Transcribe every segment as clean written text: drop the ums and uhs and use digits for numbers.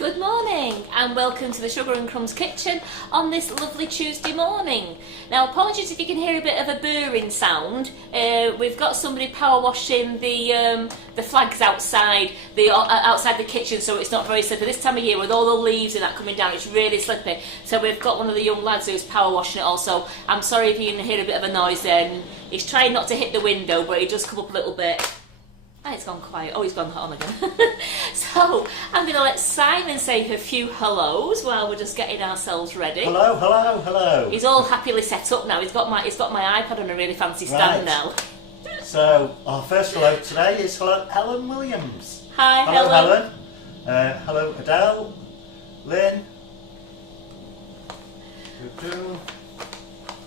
Good morning and welcome to the Sugar and Crumbs kitchen on this lovely Tuesday morning. Now apologies if you can hear a bit of a burring sound. We've got somebody power washing the flags outside the kitchen, so it's not very slippery. This time of year with all the leaves and that coming down, it's really slippy. So we've got one of the young lads who's power washing it also. I'm sorry if you can hear a bit of a noise there. He's trying not to hit the window, but he does come up a little bit. And it's gone quiet. Oh, he's gone on again. So I'm going to let Simon say a few hellos while we're just getting ourselves ready. Hello, hello, hello. He's all happily set up now. He's got my iPad on a really fancy stand now. So our first hello today is Helen Williams. Hi, hello, Helen. Hello, Adele, Lynn.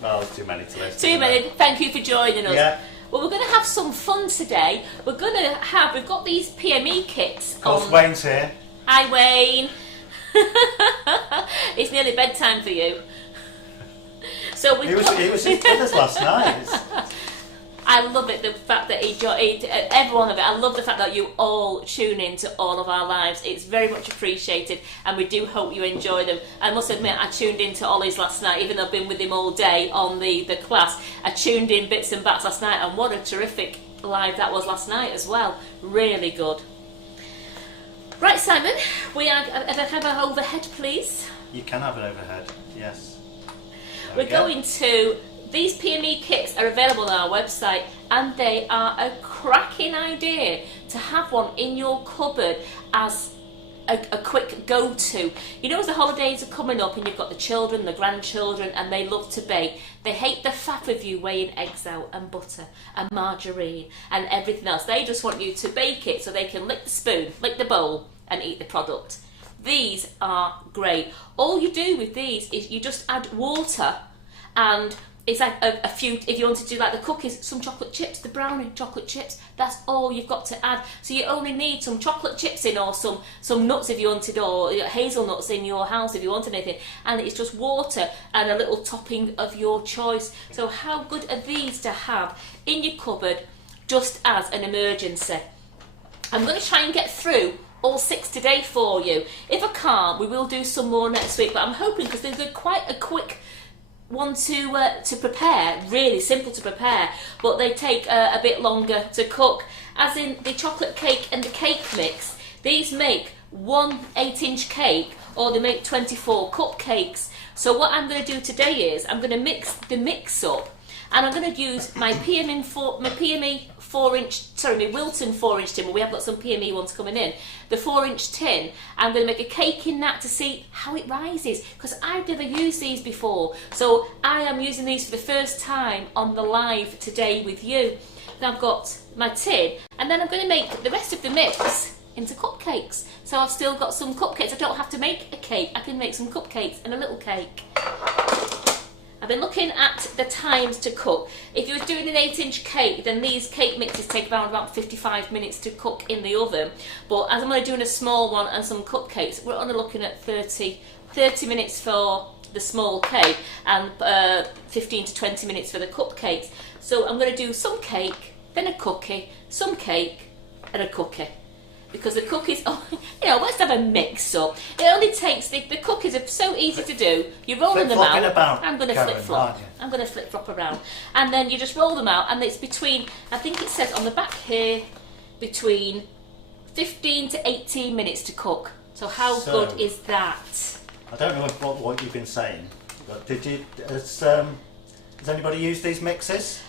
Oh, there's too many to list. Too many. Thank you for joining us. Yeah. Well, we're going to have some fun today. We've got these PME kits. Of course, Wayne's here. Hi, Wayne. It's nearly bedtime for you. So he was with us last night. I love it, the fact that every one of it. I love the fact that you all tune in to all of our lives. It's very much appreciated, and we do hope you enjoy them. I must admit, I tuned into Ollie's last night, even though I've been with him all day on the class. I tuned in bits and bats last night, and what a terrific live that was last night as well. Really good. Right, Simon, we have an overhead, please. You can have an overhead, yes. We're going to... These PME kits are available on our website, and they are a cracking idea to have one in your cupboard as a quick go-to. You know, as the holidays are coming up and you've got the children, the grandchildren, and they love to bake, they hate the faff of you weighing eggs out and butter and margarine and everything else. They just want you to bake it so they can lick the spoon, lick the bowl and eat the product. These are great. All you do with these is you just add water, and it's like a few, if you want to do like the cookies, some chocolate chips, the brownie chocolate chips, that's all you've got to add. So you only need some chocolate chips in, or some nuts if you wanted, or hazelnuts in your house if you wanted anything. And it's just water and a little topping of your choice. So how good are these to have in your cupboard just as an emergency? I'm going to try and get through all 6 today for you. If I can't, we will do some more next week, but I'm hoping, because they're quite a quick one to prepare, really simple to prepare, but they take a bit longer to cook. As in the chocolate cake and the cake mix, these make one 8-inch cake, or they make 24 cupcakes. So what I'm going to do today is I'm going to mix the mix up, and I'm going to use my PME 4-inch, my Wilton 4-inch tin. Well, we have got some PME ones coming in. The 4-inch tin. I'm going to make a cake in that to see how it rises, because I've never used these before. So I am using these for the first time on the live today with you. And I've got my tin, and then I'm going to make the rest of the mix into cupcakes. So I've still got some cupcakes. I don't have to make a cake. I can make some cupcakes and a little cake. I've been looking at the times to cook. If you were doing an 8-inch cake, then these cake mixes take around about 55 minutes to cook in the oven. But as I'm only doing a small one and some cupcakes, we're only looking at 30 minutes for the small cake and 15 to 20 minutes for the cupcakes. So I'm going to do some cake, then a cookie, some cake and a cookie. Because the cookies, let's have a mix up. It only takes, the cookies are so easy to do. You're rolling them out. I'm going to flip-flop. I'm going to flip-flop around. And then you just roll them out, and it's between, I think it says on the back here, between 15 to 18 minutes to cook. So how good is that? I don't know what you've been saying, but has anybody used these mixes?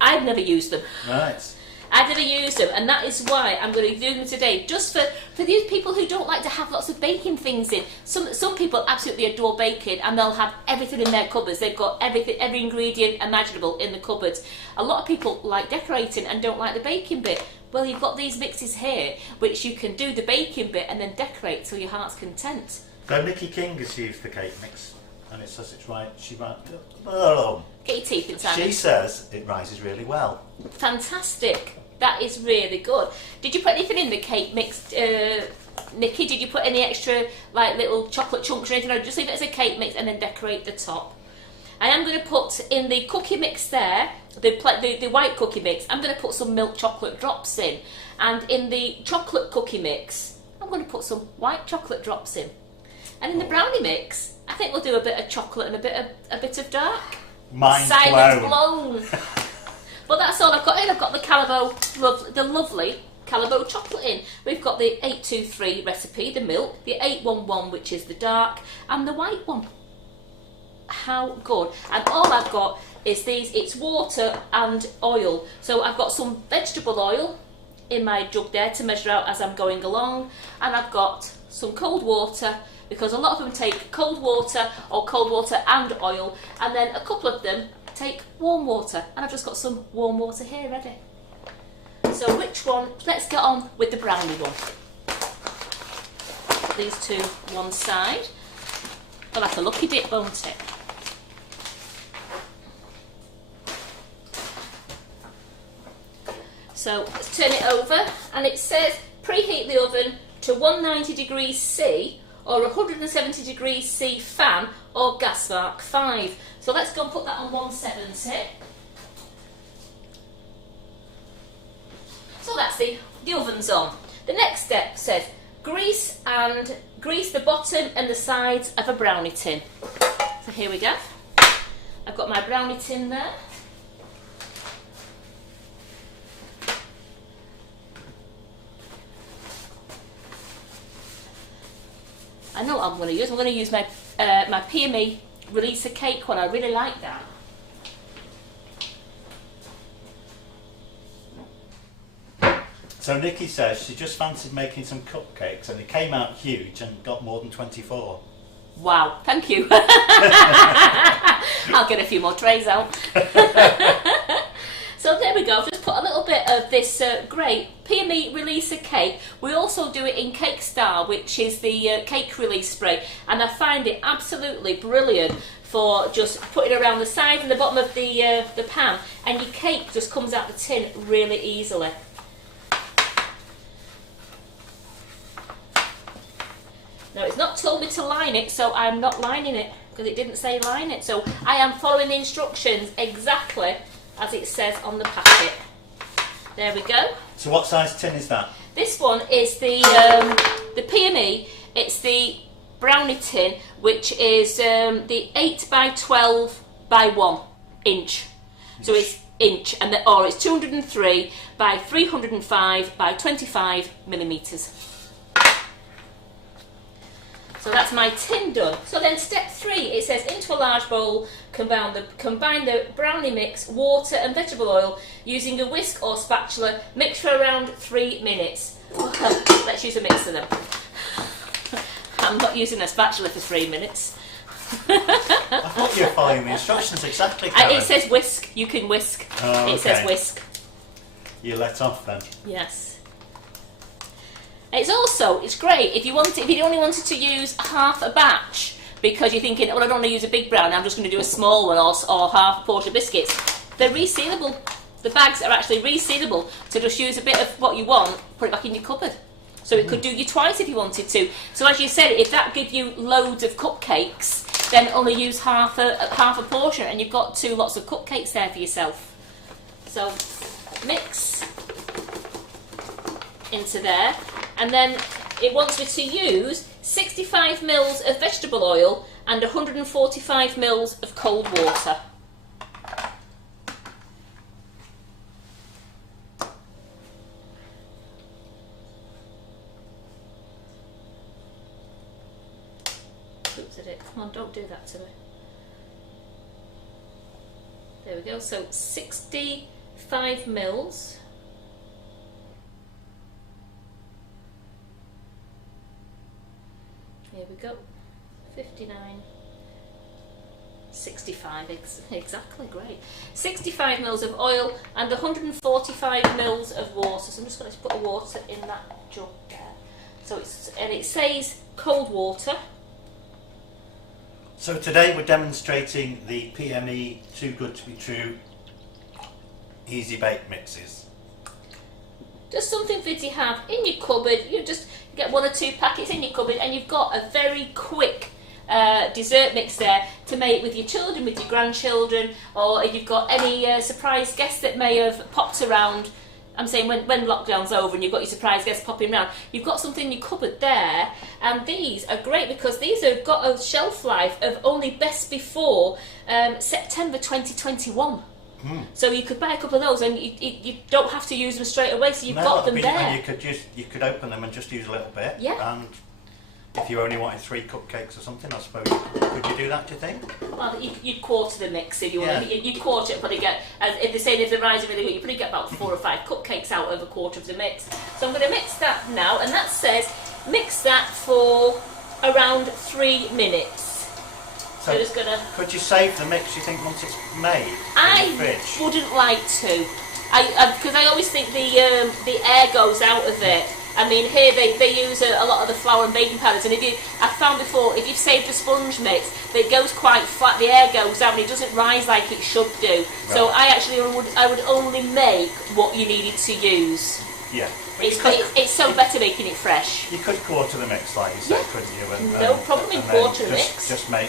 I've never used them. Right. I've never used them, and that is why I'm going to do them today, just for these people who don't like to have lots of baking things in. Some people absolutely adore baking, and they'll have everything in their cupboards. They've got every ingredient imaginable in the cupboards. A lot of people like decorating and don't like the baking bit. Well, you've got these mixes here, which you can do the baking bit and then decorate till your heart's content. So Nikki King has used the cake mix, and it says it's right. Get your teeth inside. She says it rises really well. Fantastic. That is really good. Did you put anything in the cake mix, Nikki? Did you put any extra, like, little chocolate chunks or anything? Or just leave it as a cake mix and then decorate the top? I am going to put in the cookie mix there, the white cookie mix, I'm going to put some milk chocolate drops in. And in the chocolate cookie mix, I'm going to put some white chocolate drops in. And in the brownie mix, I think we'll do a bit of chocolate and a bit of dark. Mind Silence blown. But that's all I've got in. I've got the lovely Calabo chocolate in. We've got the 823 recipe, the milk, the 811, which is the dark, and the white one. How good. And all I've got is these, it's water and oil. So I've got some vegetable oil in my jug there to measure out as I'm going along, and I've got some cold water, because a lot of them take cold water or cold water and oil, and then a couple of them take warm water, and I've just got some warm water here ready. So which one? Let's get on with the brownie one. These two one side. Well, like a lucky dip, won't it? So let's turn it over, and it says preheat the oven to 190 degrees C or 170 degrees C fan or gas mark 5. So let's go and put that on 170. So that's the oven's on. The next step says grease the bottom and the sides of a brownie tin. So here we go. I've got my brownie tin there. I know what I'm going to use. I'm going to use my my PME Release a Cake one. I really like that. So Nikki says she just fancied making some cupcakes and they came out huge and got more than 24. Wow, thank you. I'll get a few more trays out. So there we go, I've just put a little bit of this great PME Releaser cake. We also do it in Cake Star, which is the cake release spray, and I find it absolutely brilliant for just putting it around the side and the bottom of the pan, and your cake just comes out the tin really easily. Now it's not told me to line it, so I'm not lining it, because it didn't say line it, so I am following the instructions exactly as it says on the packet. There we go. So what size tin is that? This one is the PME. It's the brownie tin, which is the 8 by 12 by 1 inch. So it's inch, and or it's 203 by 305 by 25 millimeters. So that's my tin done. So then step 3, it says into a large bowl, combine the brownie mix, water and vegetable oil using a whisk or spatula, mix for around 3 minutes. Let's use a mixer then. I'm not using a spatula for 3 minutes. I thought you were following the instructions exactly, Karen. It says whisk, you can whisk. Oh, It says whisk. You let off then? Yes. It's great if you only wanted to use half a batch because you're thinking, well, I don't want to use a big brownie, I'm just going to do a small one or half a portion of biscuits. They're resealable. The bags are actually resealable, so just use a bit of what you want, put it back in your cupboard. So it could do you twice if you wanted to. So as you said, if that gives you loads of cupcakes, then only use half a portion, and you've got 2 lots of cupcakes there for yourself. So mix into there. And then it wants me to use 65 mils of vegetable oil and 145 mils of cold water. Oops, I did. Come on, don't do that to me. There we go. So 65 mils. Here we go, 59, 65, exactly, great. 65 mils of oil and 145 mils of water. So I'm just going to put the water in that jug there. So it says cold water. So today we're demonstrating the PME Too Good To Be True Easy Bake Mixes. Just something for you to have in your cupboard. You just get 1 or 2 packets in your cupboard, and you've got a very quick dessert mix there to make with your children, with your grandchildren, or if you've got any surprise guests that may have popped around. I'm saying when lockdown's over and you've got your surprise guests popping round, you've got something in your cupboard there, and these are great because these have got a shelf life of only best before September 2021. So you could buy a couple of those, and you don't have to use them straight away. So you've got them there. And you could open them and just use a little bit. Yeah. And if you only wanted 3 cupcakes or something, I suppose, could you do that? Do you think? Well, you'd quarter the mix if you want. You'd quarter it, probably get. If they're saying if they're rising really good, you probably get about 4 or 5 cupcakes out of a quarter of the mix. So I'm going to mix that now, and that says mix that for around 3 minutes. So just gonna. Could you save the mix? You think once it's made? I wouldn't like to, because I always think the air goes out of it. I mean, here they use a lot of the flour and baking powders, and I've found before, if you've saved a sponge mix, it goes quite flat, the air goes out and it doesn't rise like it should do. Right. So I would only make what you needed to use. Yeah. It's so better making it fresh. You could quarter the mix, like you said, couldn't you? And, no problem in quarter mix. Just make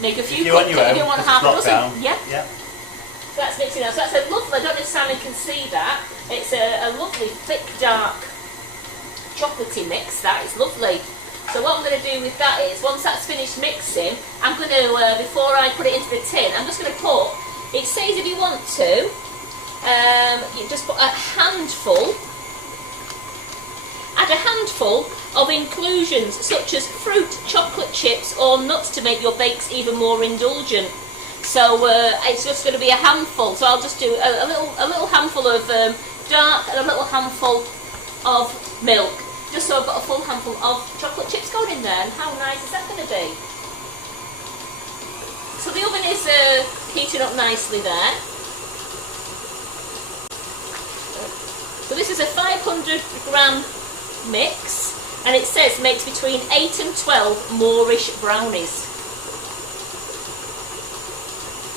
a few cupcakes. If you want half a dozen. Yeah. So that's mixing now. So that's a lovely, I don't know if Simon can see that. It's a lovely, thick, dark, chocolatey mix. That is lovely. So what I'm going to do with that is, once that's finished mixing, I'm going to, before I put it into the tin, I'm just going to put, it says if you want to, you just put a handful, add a handful of inclusions such as fruit, chocolate chips or nuts to make your bakes even more indulgent. So it's just going to be a handful. So I'll just do a little handful of dark and a little handful of milk. Just so I've got a full handful of chocolate chips going in there. And how nice is that going to be? So the oven is heating up nicely there. So this is a 500 gram mix, and it says makes between 8 and 12 Moorish brownies.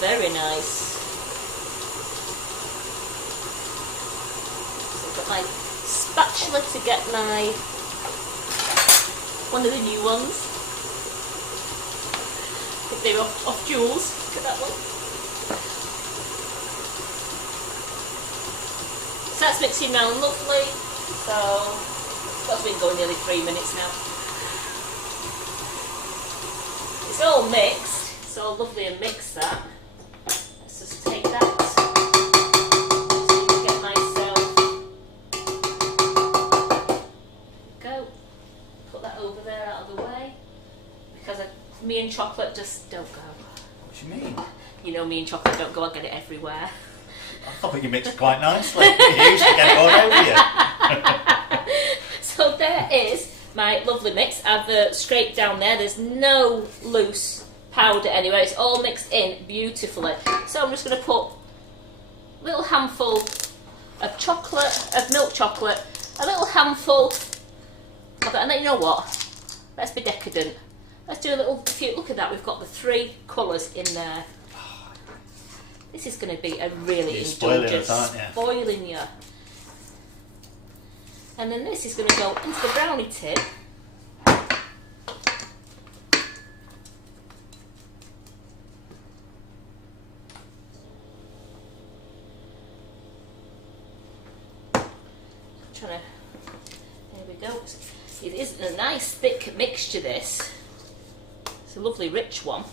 Very nice. So I've got my spatula to get one of the new ones. I think they're off Jules. Look at that one. So that's mixing now lovely. So that's been going nearly 3 minutes now. It's all mixed. It's all lovely and mixed that. Let's just take that. Just get myself. Go. Put that over there out of the way. Because me and chocolate just don't go. What do you mean? You know me and chocolate don't go, I get it everywhere. I thought you mixed quite nicely. You used to get it all over you. So there is my lovely mix. I've scraped down there. There's no loose powder anywhere. It's all mixed in beautifully. So I'm just going to put a little handful of chocolate, of milk chocolate, a little handful of it, and then you know what? Let's be decadent. Let's do a little. Look at that. We've got the 3 colours in there. This is going to be a really indulgent, spoiling you. And then this is going to go into the brownie tin. There we go. It is a nice thick mixture, this. It's a lovely rich one.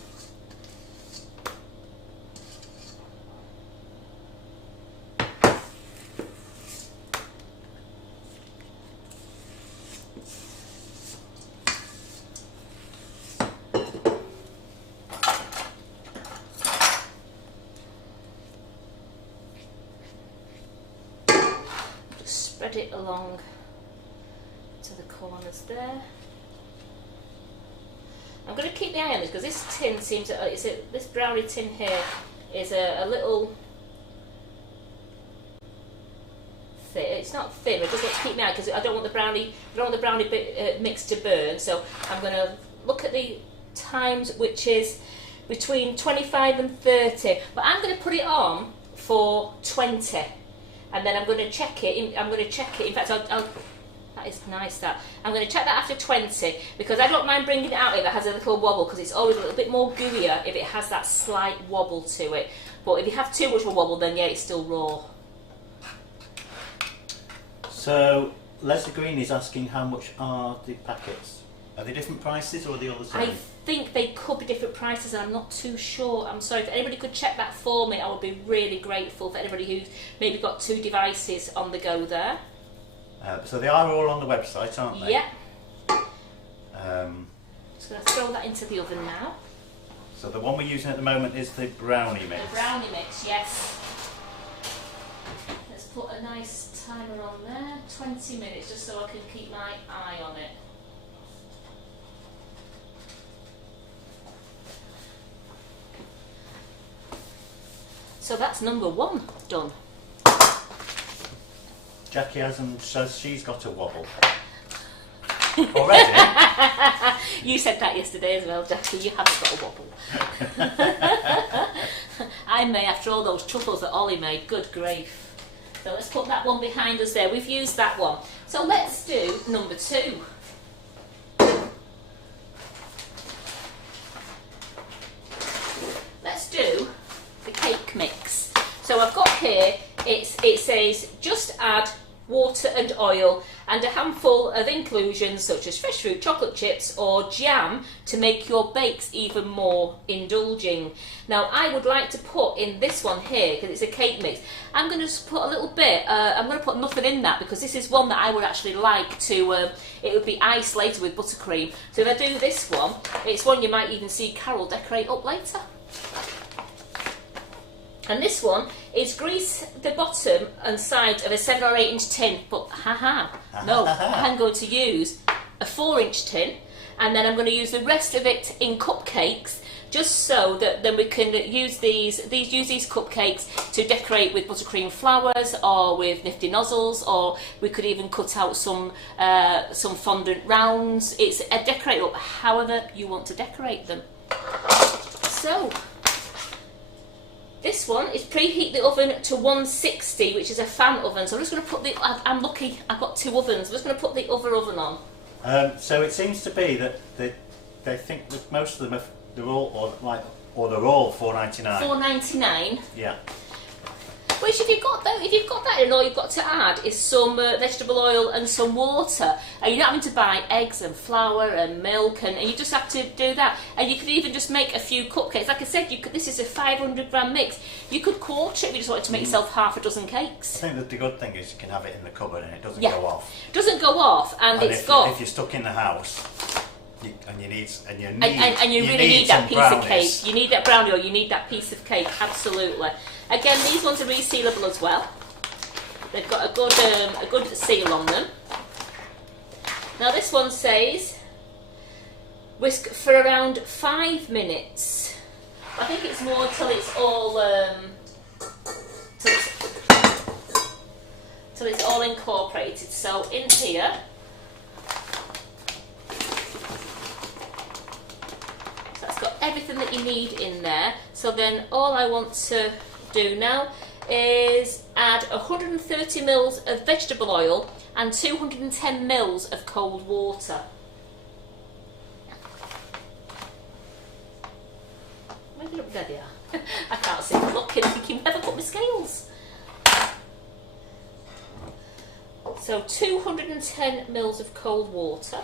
Spread it along to the corners there. I'm going to keep the eye on this because this tin seems to, this brownie tin here is a little thin. It's not thin, but just want to keep my eye because I don't want the brownie mix to burn. So I'm going to look at the times, which is between 25 and 30. But I'm going to put it on for 20. And then I'm going to check it. In fact, that is nice. I'm going to check that after 20 because I don't mind bringing it out if it has a little wobble because it's always a little bit more gooier if it has that slight wobble to it. But if you have too much of a wobble, then yeah, it's still raw. So Leslie Green is asking how much are the packets? Are they different prices or are they all the same? I think they could be different prices and I'm not too sure. I'm sorry, if anybody could check that for me, I would be really grateful for anybody who's maybe got 2 devices on the go there. So they are all on the website, aren't they? Yeah. Just going to throw that into the oven now. So the one we're using at the moment is the brownie mix. The brownie mix, yes. Let's put a nice timer on there, 20 minutes, just so I can keep my eye on it. So that's number 1 done. Jackie hasn't, says she's got a wobble. Already? You said that yesterday as well, Jackie, you have got a wobble. I may, after all those truffles that Ollie made, good grief. So let's put that one behind us there, we've used that one. So let's do number 2. Let's do the cake mix. So I've got here, it says just add water and oil and a handful of inclusions such as fresh fruit, chocolate chips or jam to make your bakes even more indulging. Now I would like to put in this one here, because it's a cake mix, I'm going to put a little bit, I'm going to put nothing in that because this is one that I would actually like to, it would be isolated with buttercream. So if I do this one, it's one you might even see Carol decorate up later. And this one is grease the bottom and sides of a 7 or 8 inch tin, but no, I'm going to use a 4 inch tin, and then I'm going to use the rest of it in cupcakes, just so that then we can use these cupcakes to decorate with buttercream flowers or with nifty nozzles, or we could even cut out some fondant rounds. It's a decorate up however you want to decorate them. So this one is preheat the oven to 160, which is a fan oven. So I'm just going to put the, I'm lucky, I've got 2 ovens. I'm just going to put the other oven on. So it seems to be that they think that most of them they're all they're all $4.99. $4.99. Yeah. Which if you've got that in, all you've got to add is some vegetable oil and some water, and you're not having to buy eggs and flour and milk, and you just have to do that. And you could even just make a few cupcakes. Like I said, this is a 500 gram mix. You could quarter it if you just wanted to make yourself half a dozen cakes. I think that the good thing is you can have it in the cupboard and it doesn't go off. It doesn't go off, and if you're stuck in the house. You really need that piece of cake. You need that brownie, or you need that piece of cake. Absolutely. Again, these ones are resealable as well. They've got a good seal on them. Now this one says whisk for around 5 minutes. I think it's more till it's all till it's all incorporated. So in here. Got everything that you need in there. So then all I want to do now is add 130 mils of vegetable oil and 210 mils of cold water. Where they look? There they are. I can't see. I'm looking, thinking, where have I put my scales? So 210 mils of cold water.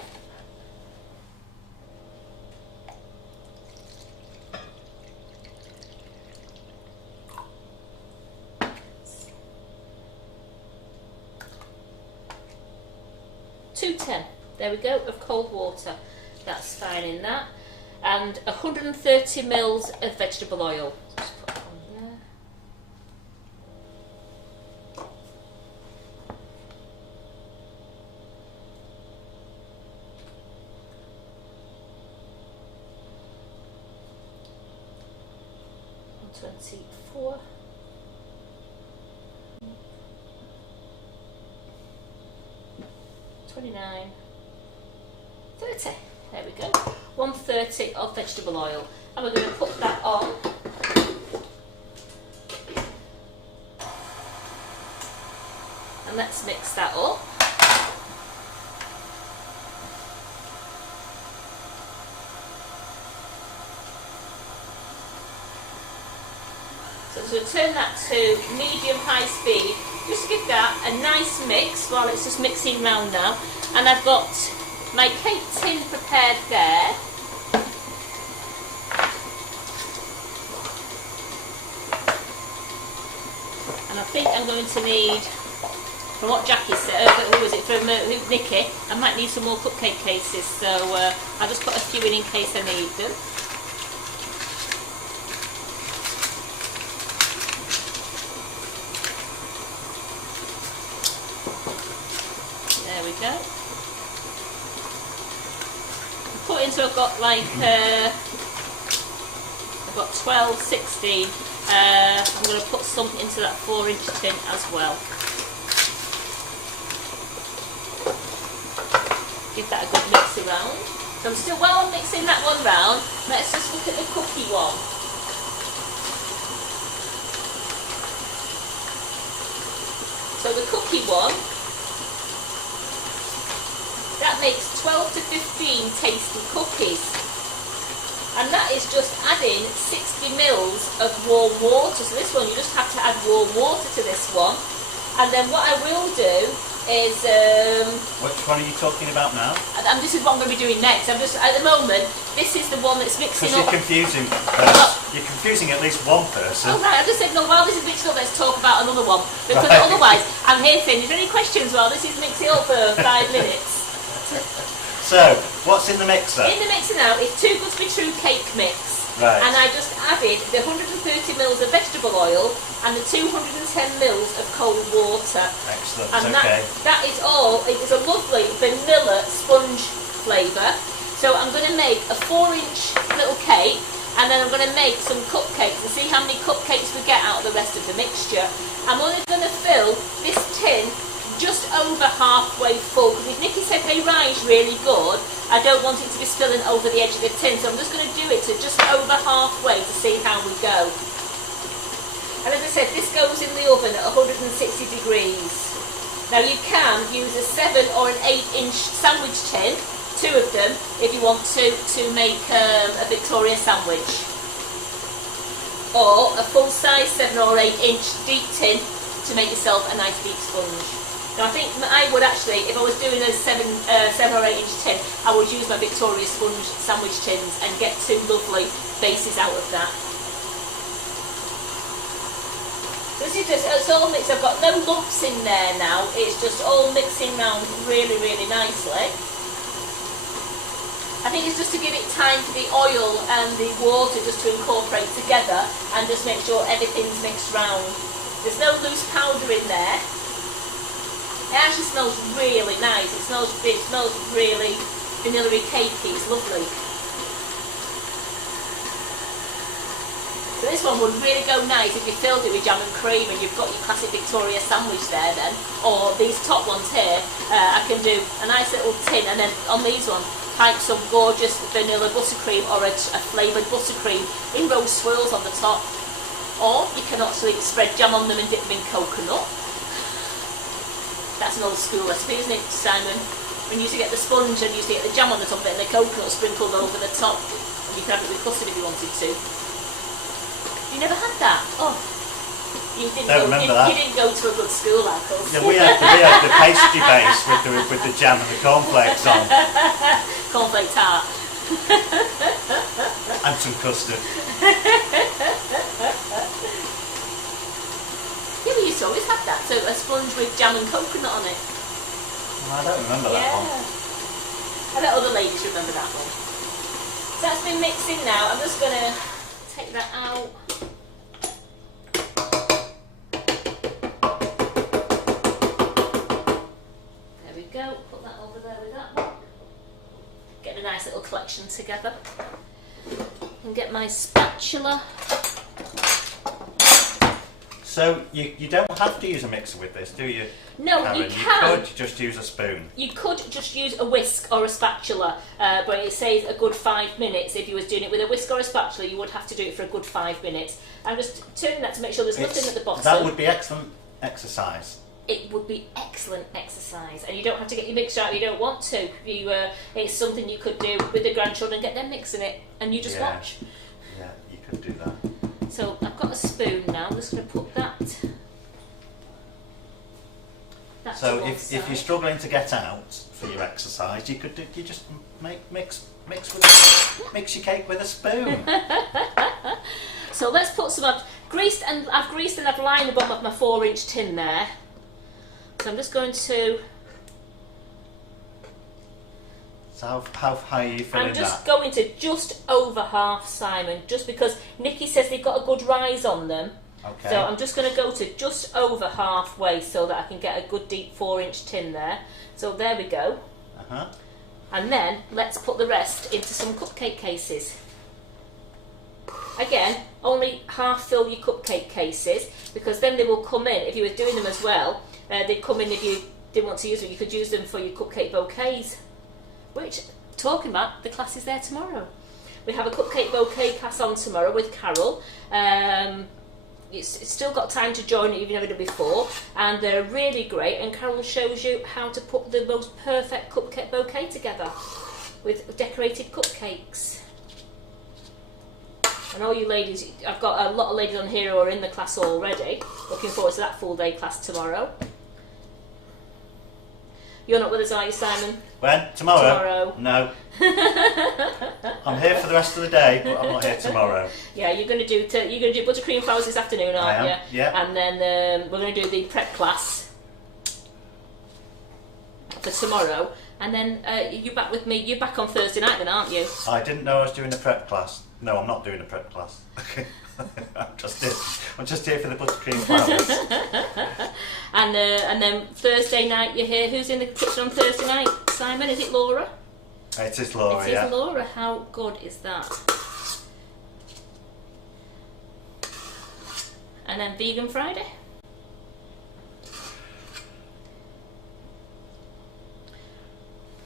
There we go, of cold water. That's fine in that. And 130 mils of vegetable oil. Just put that on there. $124. 29, 30. There we go. 130 of vegetable oil, and we're going to put that on. And let's mix that up. So I'm going to turn that to medium-high speed, just to give that a nice to mix while it's just mixing round now. And I've got my cake tin prepared there. And I think I'm going to need, from what Jackie said, who was it, from Nikki, I might need some more cupcake cases, so I'll just put a few in case I need them. There we go. So I've got like, I've got 12, 16. I'm going to put some into that 4-inch tin as well. Give that a good mix around. So I'm still, while I'm mixing that one round, let's just look at the cookie one. So the cookie one, that makes 12 to 15 tasty cookies. And that is just adding 60 mils of warm water. So this one, you just have to add warm water to this one. And then what I will do is... which one are you talking about now? And this is what I'm going to be doing next. I'm just, at the moment, this is the one that's mixing up. Because you're confusing at least one person. Oh right, I just said, no, while this is mixing up, let's talk about another one. Because right. Otherwise, I'm here saying, if there are any questions while this is mixing up for 5 minutes. So, what's in the mixer? In the mixer now is Too Good to Be True cake mix. Right. And I just added the 130 mils of vegetable oil and the 210 mils of cold water. Excellent, and okay. That is all, it is a lovely vanilla sponge flavour. So I'm going to make a 4-inch little cake, and then I'm going to make some cupcakes and see how many cupcakes we get out of the rest of the mixture. I'm only going to fill this tin just over halfway full, because if Nikki said they rise really good, I don't want it to be spilling over the edge of the tin, so I'm just going to do it to just over halfway to see how we go. And as I said, this goes in the oven at 160 degrees. Now you can use a 7 or an 8-inch sandwich tin, 2 of them, if you want to make a Victoria sandwich. Or a full-size 7 or 8-inch deep tin to make yourself a nice deep sponge. Now I think I would actually, if I was doing a 7 or 8-inch tin, I would use my Victoria sponge sandwich tins and get 2 lovely bases out of that. This is just, it's all mixed, I've got no lumps in there now, it's just all mixing round really, really nicely. I think it's just to give it time for the oil and the water just to incorporate together and just make sure everything's mixed round. There's no loose powder in there. It actually smells really nice. It smells really vanilla-y cakey. It's lovely. So this one would really go nice if you filled it with jam and cream and you've got your classic Victoria sandwich there then. Or these top ones here, I can do a nice little tin, and then on these ones, pipe some gorgeous vanilla buttercream or a flavoured buttercream in rose swirls on the top. Or you can actually spread jam on them and dip them in coconut. That's an old school recipe, isn't it, Simon? When you used to get the sponge and you used to get the jam on the top of it and the coconut sprinkled over the top. And you could have it with custard if you wanted to. You never had that? Oh. You didn't go to a good school like us. Yeah, we had the pastry base with the jam and the cornflakes on. Cornflake tart. And some custard. Yeah, we used to always have that. So a sponge with jam and coconut on it. I don't remember that one. I bet other ladies remember that one. So that's been mixing now. I'm just going to take that out. There we go. Put that over there with that one. Get a nice little collection together. And get my spatula. So you don't have to use a mixer with this, do you? No, Karen? you can. You could just use a spoon. You could just use a whisk or a spatula, but it says a good 5 minutes. If you was doing it with a whisk or a spatula, you would have to do it for a good 5 minutes. I'm just turning that to make sure there's nothing at the bottom. That would be excellent exercise. It would be excellent exercise, and you don't have to get your mixer out if you don't want to. It's something you could do with the grandchildren, get them mixing it, and you just watch. Yeah, you could do that. So I've got a spoon now. I'm just going to put that So if you're struggling to get out for your exercise, you could you just mix your cake with a spoon. So let's put some. I've greased and I've lined the bottom of my 4-inch tin there. So I'm just going to. So how high are you filling that? I'm just going to just over half, Simon, just because Nikki says they've got a good rise on them. Okay. So I'm just going to go to just over halfway so that I can get a good deep 4-inch tin there. So there we go. Uh-huh. And then let's put the rest into some cupcake cases. Again, only half fill your cupcake cases because then they will come in. If you were doing them as well, they'd come in if you didn't want to use them. You could use them for your cupcake bouquets. Which, talking about, the class is there tomorrow. We have a cupcake bouquet class on tomorrow with Carol. It's still got time to join it, you've never done before, and they're really great. And Carol shows you how to put the most perfect cupcake bouquet together with decorated cupcakes. And all you ladies, I've got a lot of ladies on here who are in the class already. Looking forward to that full day class tomorrow. You're not with us, are you, Simon? When? Tomorrow? Tomorrow. No. I'm here for the rest of the day, but I'm not here tomorrow. Yeah, you're going to do buttercream flowers this afternoon, aren't you? Yeah. And then we're going to do the prep class for tomorrow. And then you're back with me. You're back on Thursday night, then, aren't you? I didn't know I was doing a prep class. No, I'm not doing a prep class. I'm just here for the buttercream flowers. And then Thursday night you're here. Who's in the kitchen on Thursday night? Simon? Is it Laura? It is Laura, It is Laura. How good is that? And then Vegan Friday.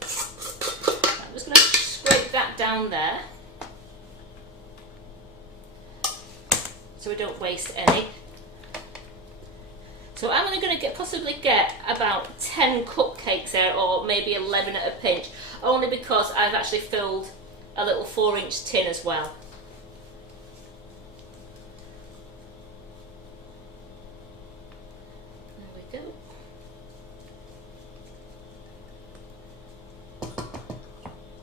I'm just going to scrape that down there so we don't waste any. So I'm only going to possibly get about 10 cupcakes there, or maybe 11 at a pinch, only because I've actually filled a little 4-inch tin as well. There we go.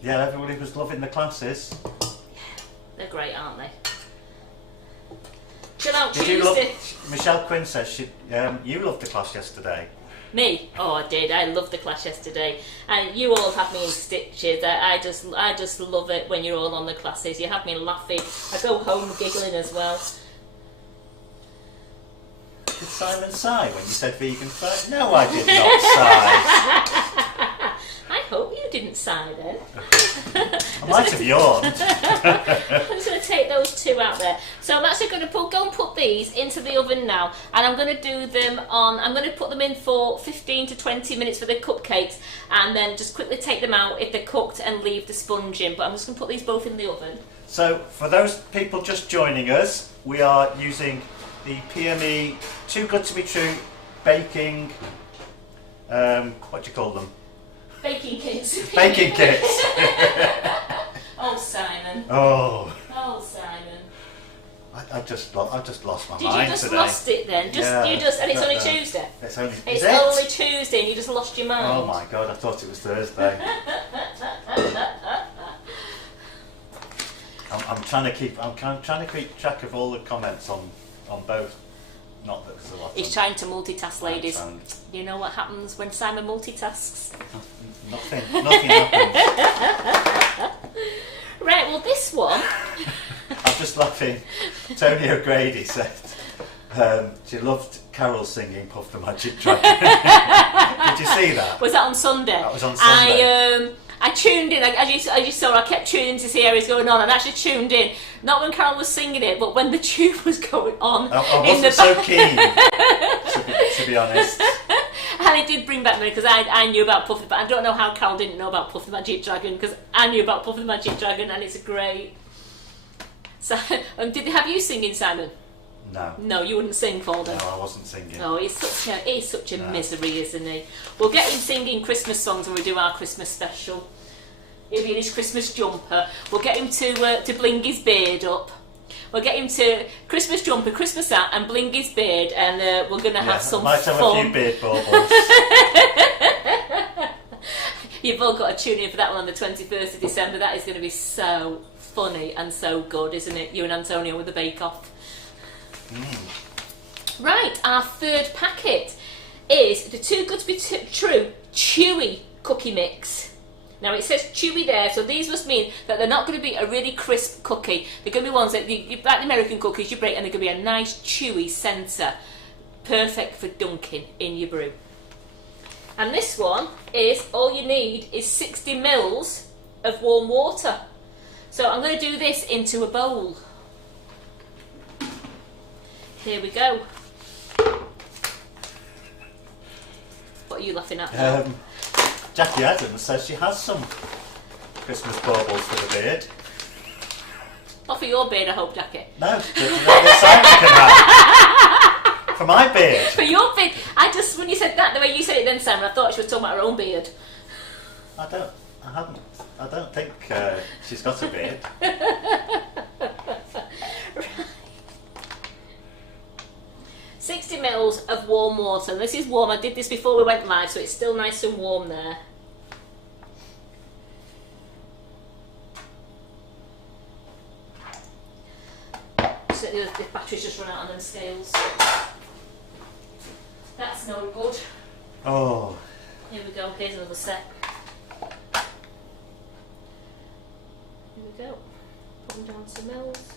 Yeah, everybody was loving the classes. Yeah, they're great, aren't they? Chill out Did Tuesday. Michelle Quinn says you loved the class yesterday. Me? Oh, I did. I loved the class yesterday, and you all have me in stitches. I just love it when you're all on the classes. You have me laughing. I go home giggling as well. Did Simon sigh when you said vegan first? No, I did not sigh. I hope you didn't sigh then. I might have yawned. I'm just going to take those two out there. So I'm actually going to go and put these into the oven now, and I'm going to do them on. I'm going to put them in for 15 to 20 minutes for the cupcakes, and then just quickly take them out if they're cooked and leave the sponge in. But I'm just going to put these both in the oven. So for those people just joining us, we are using the PME Too Good to Be True baking. What do you call them? Baking kits. Baking kits. Oh, Simon. Oh. Oh, Simon. I've just lost my Did mind you just today. lost it then? And it's only Tuesday. It's only Tuesday, and you just lost your mind. Oh my God! I thought it was Thursday. I'm trying to keep track of all the comments on both. Not that there's a lot. He's trying to multitask, ladies. You know what happens when Simon multitasks? Nothing happens. Right, well this one... I'm just laughing. Tony O'Grady said she loved Carol singing Puff the Magic Dragon. Did you see that? Was that on Sunday? That was on Sunday. I tuned in, as you saw, I kept tuning to see how it was going on, and actually tuned in, not when Carol was singing it, but when the tune was going on. I wasn't so keen, to be honest. And it did bring back me, because I knew about Puff, but I don't know how Carol didn't know about Puff the Magic Dragon, because I knew about Puff the Magic Dragon, and it's great. So, did they have you singing, Simon? No. No, you wouldn't sing for them. No, I wasn't singing. Oh, he's such a misery, isn't he? We'll get him singing Christmas songs when we do our Christmas special. He'll be in his Christmas jumper. We'll get him to bling his beard up. We'll get him to Christmas jumper, Christmas hat, and bling his beard, and we're going to have some might fun. have a few beard baubles. You've all got to tune in for that one on the 21st of December. That is going to be so funny and so good, isn't it? You and Antonio with the bake-off. Right, our third packet is the Too Good to Be True Chewy Cookie Mix. Now it says chewy there, so these must mean that they're not going to be a really crisp cookie. They're going to be ones that, like the American cookies, you break and they're going to be a nice chewy centre. Perfect for dunking in your brew. And this one is, all you need is 60 mils of warm water. So I'm going to do this into a bowl. Here we go. What are you laughing at now? Jackie Adams says she has some Christmas baubles for the beard. Not for your beard, I hope, Jackie. No, the Simon can have. For my beard. For your beard. When you said that, the way you said it then, Simon, I thought she was talking about her own beard. I don't think she's got a beard. 60 mils of warm water. And this is warm. I did this before we went live, so it's still nice and warm there. So the battery's just run out on them scales. That's no good. Oh. Here we go. Here's another set. Here we go. Put them down to mils.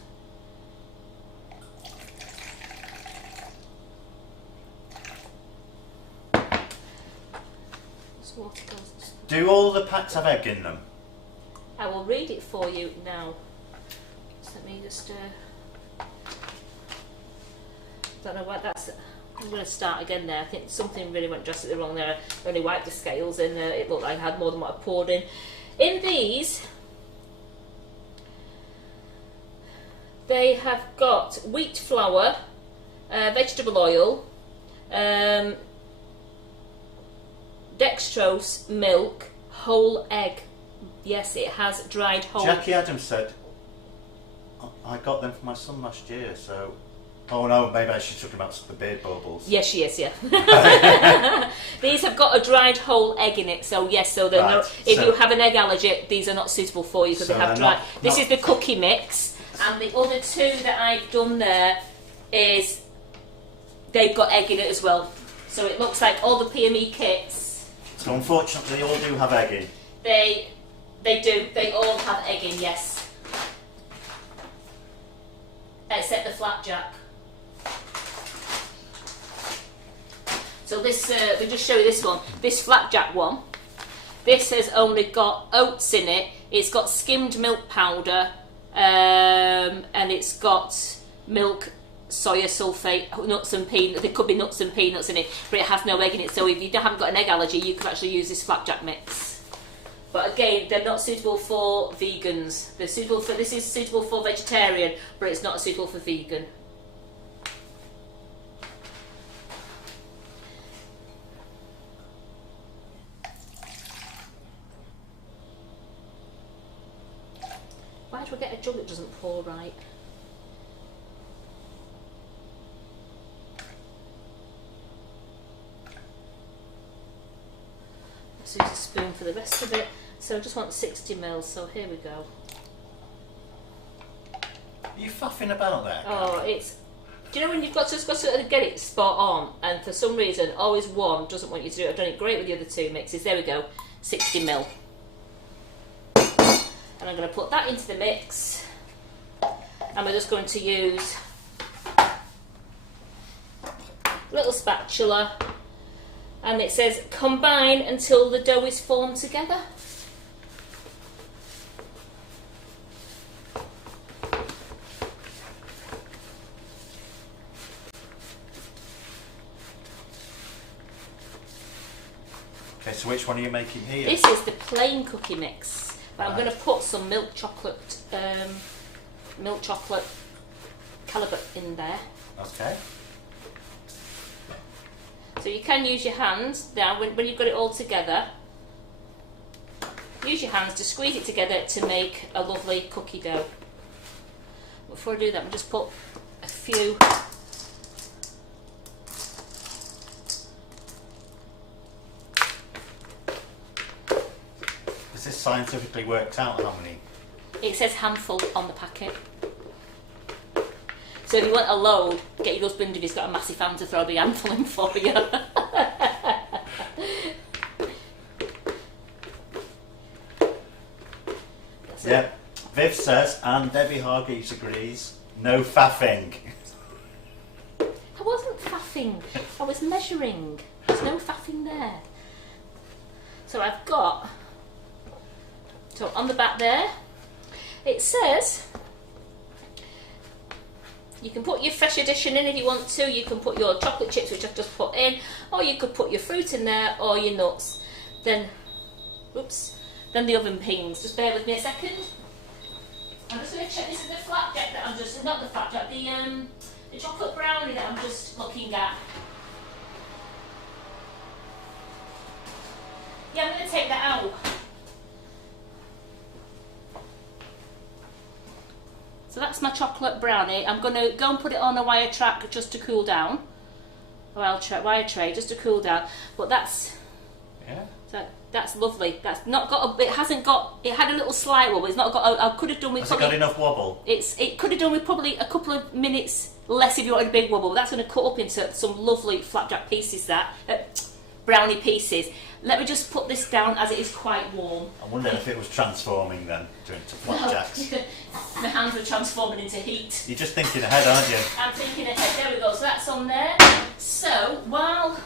Do all the packs have egg in them? I will read it for you now. So let me just don't know what that's. I'm going to start again there. I think something really went drastically wrong there. I only wiped the scales and it looked like I had more than what I poured in. In these, they have got wheat flour, vegetable oil, dextrose, milk, whole egg. Yes, it has dried whole. Jackie Adams said, I got them for my son last year, so... Oh no, maybe I should talk about the beard baubles. Yes, she is, yeah. These have got a dried whole egg in it, so yes, so they're right. if you have an egg allergy, these are not suitable for you because they have dried... This is the cookie mix, and the other two that I've done there is they've got egg in it as well. So it looks like all the PME kits... So unfortunately they all do have egg in. They do, they all have egg in, yes. Except the Flapjack. So this, we'll just show you this one. This Flapjack one, this has only got oats in it. It's got skimmed milk powder, and it's got milk, soya sulfate, nuts and peanuts. There could be nuts and peanuts in it, but it has no egg in it. So if you haven't got an egg allergy, you could actually use this Flapjack mix. But again, they're not suitable for vegans. They're suitable for, this is suitable for vegetarian, but it's not suitable for vegan. Why do I get a jug that doesn't pour right? Let's use a spoon for the rest of it. So I just want 60 mils, so here we go. Are you faffing about there? Oh, it's... Do you know when you've got to get it spot on, and for some reason always one doesn't want you to do it. I've done it great with the other two mixes. There we go, 60 mil. And I'm going to put that into the mix, and we're just going to use a little spatula, and it says combine until the dough is formed together. Okay, so which one are you making here? This is the plain cookie mix. But I'm going to put some milk chocolate calibre in there. Okay. So you can use your hands now when you've got it all together. Use your hands to squeeze it together to make a lovely cookie dough. Before I do that, I'll just put a few. scientifically worked out how many? It says handful on the packet. So if you want a load, get your husband if he's got a massive fan to throw the handful in for you. Yep. Viv says, and Debbie Hargreaves agrees, no faffing. I wasn't faffing, I was measuring. There's no faffing there. So I've got, so on the back there, it says, you can put your fresh addition in if you want to, you can put your chocolate chips, which I've just put in, or you could put your fruit in there, or your nuts. Then, oops, then the oven pings. Just bear with me a second. I'm just going to check, this is the flapjack that I'm just, not the flapjack, the chocolate brownie that I'm just looking at. Yeah, I'm going to take that out. So that's my chocolate brownie. I'm going to go and put it on a wire track just to cool down. Wire tray just to cool down. But that's, yeah. So that's lovely. That's not got a, it hasn't got, it had a little slight wobble. It's not got, I could have done with Has probably, it got enough wobble? it could have done with probably a couple of minutes less if you wanted a big wobble. But that's going to cut up into some lovely flapjack pieces, brownie pieces. Let me just put this down as it is quite warm. I wonder if it was transforming then into flapjacks. No, my hands were transforming into heat. You're just thinking ahead, aren't you? I'm thinking ahead. There we go. So that's on there. So while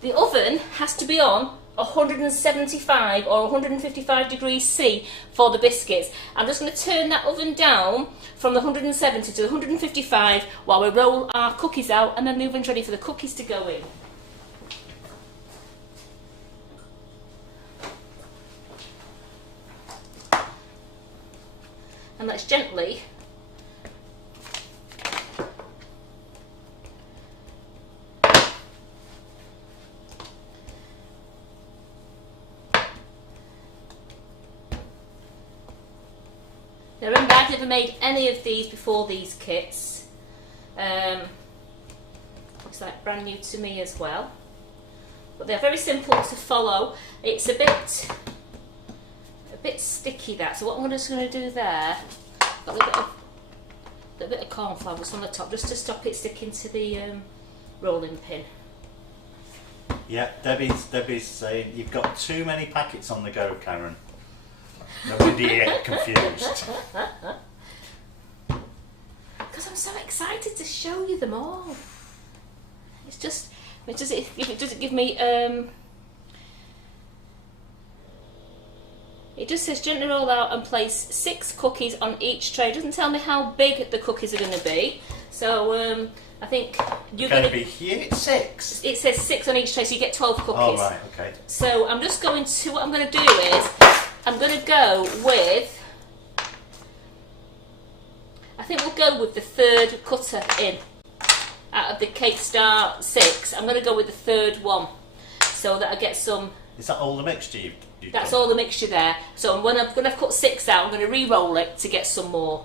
the oven has to be on 175 or 155 degrees C for the biscuits, I'm just going to turn that oven down from the 170 to the 155 while we roll our cookies out, and then the oven's ready for the cookies to go in. And let's gently now remember, I've never made any of these before, these kits. Looks like brand new to me as well, but they're very simple to follow. It's a bit sticky, that, so what I'm just going to do there, got a little bit of corn flour on the top just to stop it sticking to the rolling pin. Yeah, Debbie's saying you've got too many packets on the go, Karen. No wonder you get confused. Because I'm so excited to show you them all. It's just, it doesn't give me it just says gently roll out and place 6 cookies on each tray. It doesn't tell me how big the cookies are going to be. So I think you're going to be huge. 6. It says 6 on each tray, so you get 12 cookies. Oh right, okay. So I'm just going to, what I'm going to do is, I'm going to go with, I think we'll go with the 3rd cutter in. Out of the Cake Star 6, I'm going to go with the 3rd one, so that I get some. Is that all the mixture you've That's done? all the mixture there. So when I'm going to cut 6 out, I'm going to re-roll it to get some more.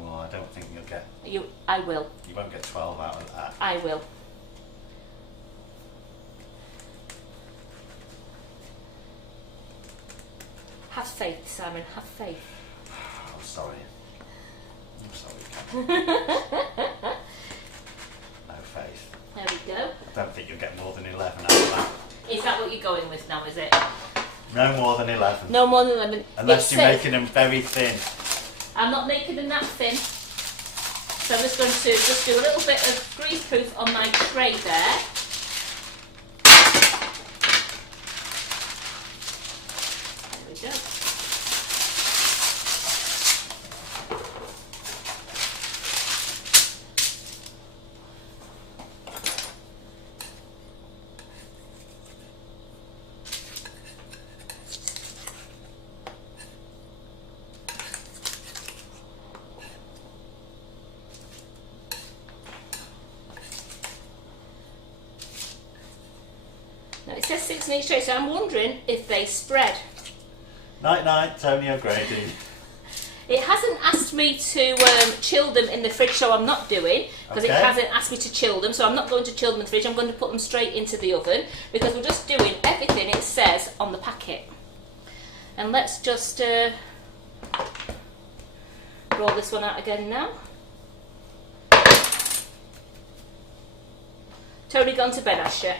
Well, I don't think you'll get. I will. You won't get 12 out of that. I will. Have faith, Simon. Have faith. I'm sorry. No faith. There we go. I don't think you'll get more than 11 out of that. Is that what you're going with now, is it? No more than 11. No more than 11. Unless you're making them very thin. I'm not making them that thin. So I'm just going to just do a little bit of greaseproof on my tray there. There we go. Now it says 6 in each tray, so I'm wondering if they spread. Night night, Tony O'Grady. It hasn't asked me to chill them in the fridge, so I'm not doing, because it hasn't asked me to chill them, so I'm not going to chill them in the fridge. I'm going to put them straight into the oven, because we're just doing everything it says on the packet. And let's just roll this one out again now. Tony gone to bed, has she?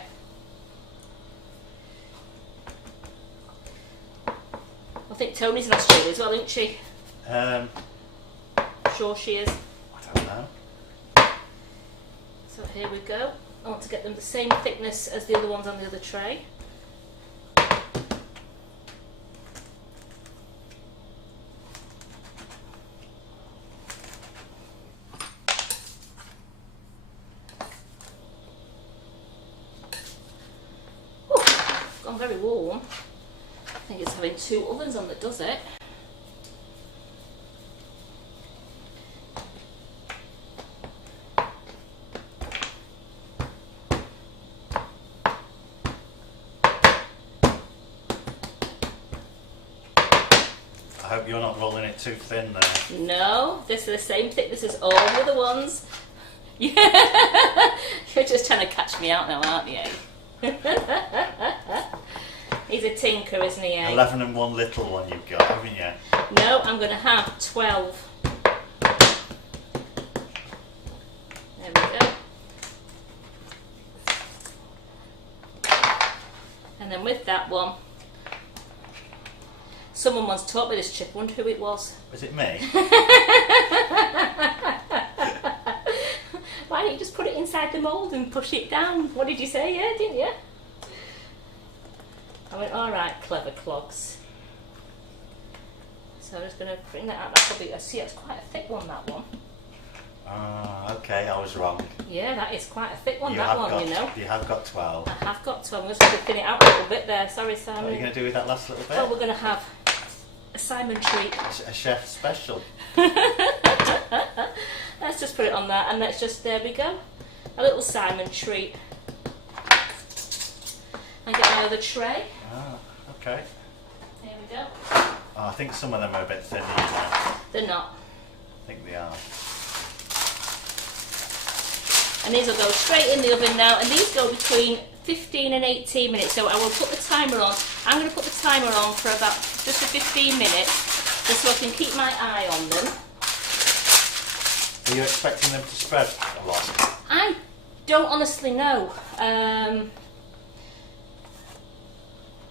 I think Tony's in Australia as well, isn't she? Sure she is. I don't know. So here we go. I want to get them the same thickness as the other ones on the other tray. Gone very warm. I think it's having 2 ovens on that does it. I hope you're not rolling it too thin there. No, this is the same thickness as all the other ones. Yeah. You're just trying to catch me out now, aren't you? He's a tinker, isn't he? 11 and 1 little one you've got, haven't you? No, I'm going to have 12. There we go. And then with that one, someone once taught me this trick. I wonder who it was. Was it me? Why don't you just put it inside the mould and push it down? What did you say? Yeah, didn't you? I went, all right, clever clogs. So I'm just going to bring that out. That's probably, I see it's quite a thick one, that one. Okay, I was wrong. Yeah, that is quite a thick one, You that have one, got, you know. You have got 12. I have got 12. I'm just going to thin it out a little bit there. Sorry, Simon. What are you going to do with that last little bit? Well, we're going to have a Simon treat. A chef special. Let's just put it on there and let's just, there we go. A little Simon treat. And get my other tray. Ah, okay. Here we go. Oh, I think some of them are a bit thinner, you know. They're not. I think they are. And these will go straight in the oven now, and these go between 15 and 18 minutes. So I will put the timer on. I'm going to put the timer on for about just for 15 minutes, just so I can keep my eye on them. Are you expecting them to spread a lot? I don't honestly know.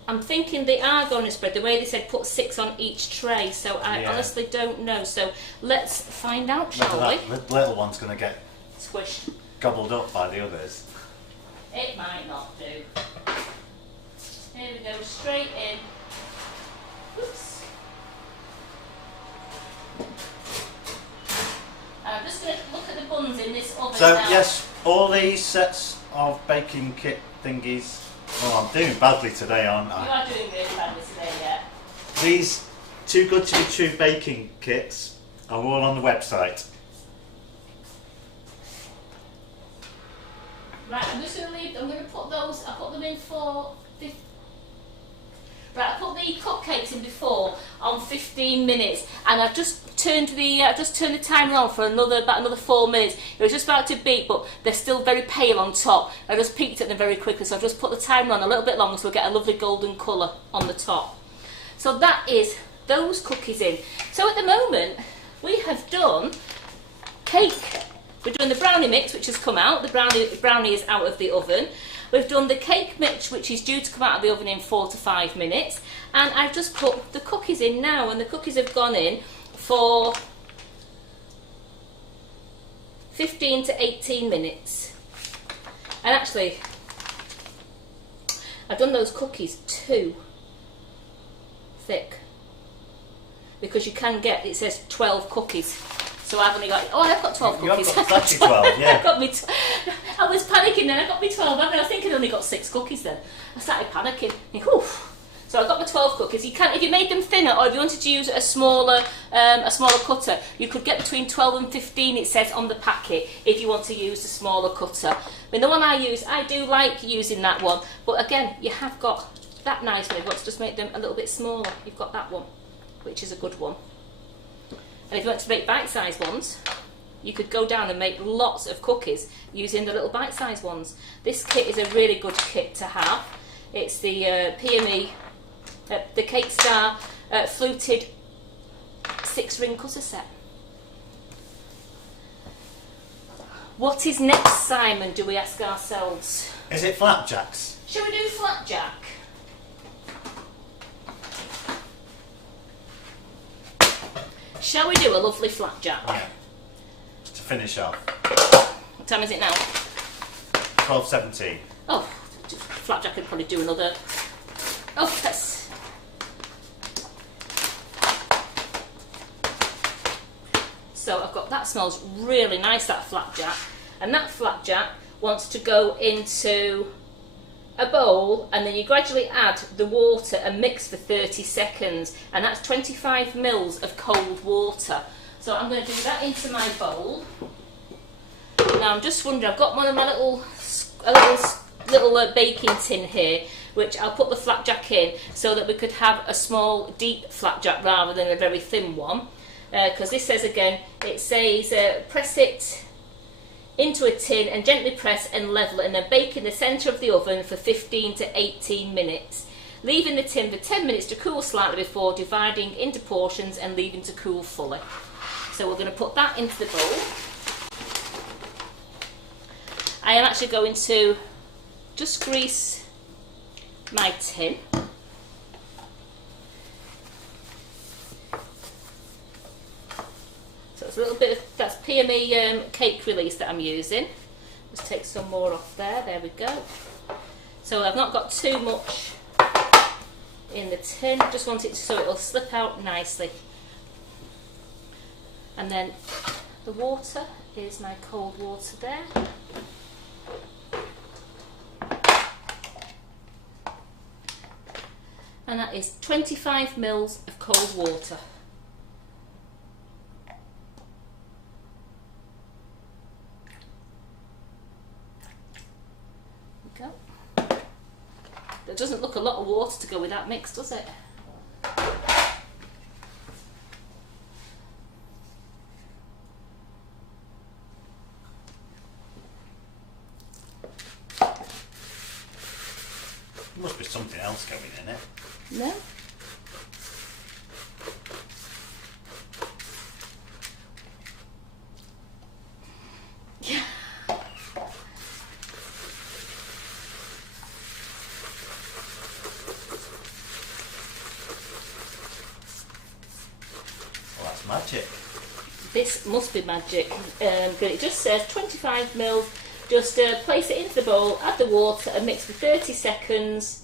I'm thinking they are going to spread. The way they said put 6 on each tray, so I honestly don't know. So let's find out, shall we? That little one's going to get Squished. gobbled up by the others. It might not do. Here we go, straight in. Oops. I'm just going to look at the buns in this oven So now. yes, all these sets of baking kit thingies. Oh, I'm doing badly today, aren't You I? are doing really badly today, yeah. These Too Good To Be True baking kits are all on the website. Right, I'm just going to leave. I'm going to put those. I put them in for. Right, I put the cupcakes in before on 15 minutes, and I've just turned the timer on for about another 4 minutes. It was just about to beep, but they're still very pale on top. I just peeked at them very quickly, so I've just put the timer on a little bit longer, so we'll get a lovely golden colour on the top. So that is those cookies in. So at the moment, we have done cake. We're doing the brownie mix, which has come out. The brownie is out of the oven. We've done the cake mix, which is due to come out of the oven in 4 to 5 minutes. And I've just put the cookies in now, and the cookies have gone in for 15 to 18 minutes. And actually, I've done those cookies too thick, because you can get, it says 12 cookies. So I've only got, I've got 12 cookies. You've got exactly 12, yeah. I got me I was panicking then, I got me 12. I was thinking I only got 6 cookies then. I started panicking. So I got my 12 cookies. You can, if you made them thinner, or if you wanted to use a smaller cutter, you could get between 12 and 15, it says on the packet, if you want to use a smaller cutter. I mean, the one I use, I do like using that one, but again, you have got that nice one. If you want to just make them a little bit smaller, you've got that one, which is a good one. And if you want to make bite-sized ones, you could go down and make lots of cookies using the little bite-sized ones. This kit is a really good kit to have. It's the PME, the Cake Star fluted 6 wrinkles a set. What is next, Simon, do we ask ourselves? Is it flapjacks? Shall we do flapjack? Shall we do a lovely flapjack? Yeah. Just to finish off. What time is it now? 12:17. Oh, flapjack could probably do another. Oh, that's. So I've got that, smells really nice, that flapjack, and that flapjack wants to go into a bowl, and then you gradually add the water and mix for 30 seconds, and that's 25 mils of cold water. So I'm going to do that into my bowl. Now I'm just wondering, I've got one of my little baking tin here, which I'll put the flapjack in so that we could have a small deep flapjack rather than a very thin one. Because this says again, it says press it into a tin and gently press and level it, and then bake in the centre of the oven for 15 to 18 minutes. Leaving the tin for 10 minutes to cool slightly before dividing into portions and leaving to cool fully. So we're going to put that into the bowl. I am actually going to just grease my tin. So it's a little bit of, that's PME cake release that I'm using. Just take some more off there, there we go. So I've not got too much in the tin, just want it so it'll slip out nicely. And then the water is my cold water there. And that is 25 mils of cold water. There we go. There doesn't look a lot of water to go with that mix, does it? There must be something else going in it. No? Yeah. Well, that's magic. This must be magic, but it just says 25 mils. Just place it into the bowl, add the water and mix for 30 seconds,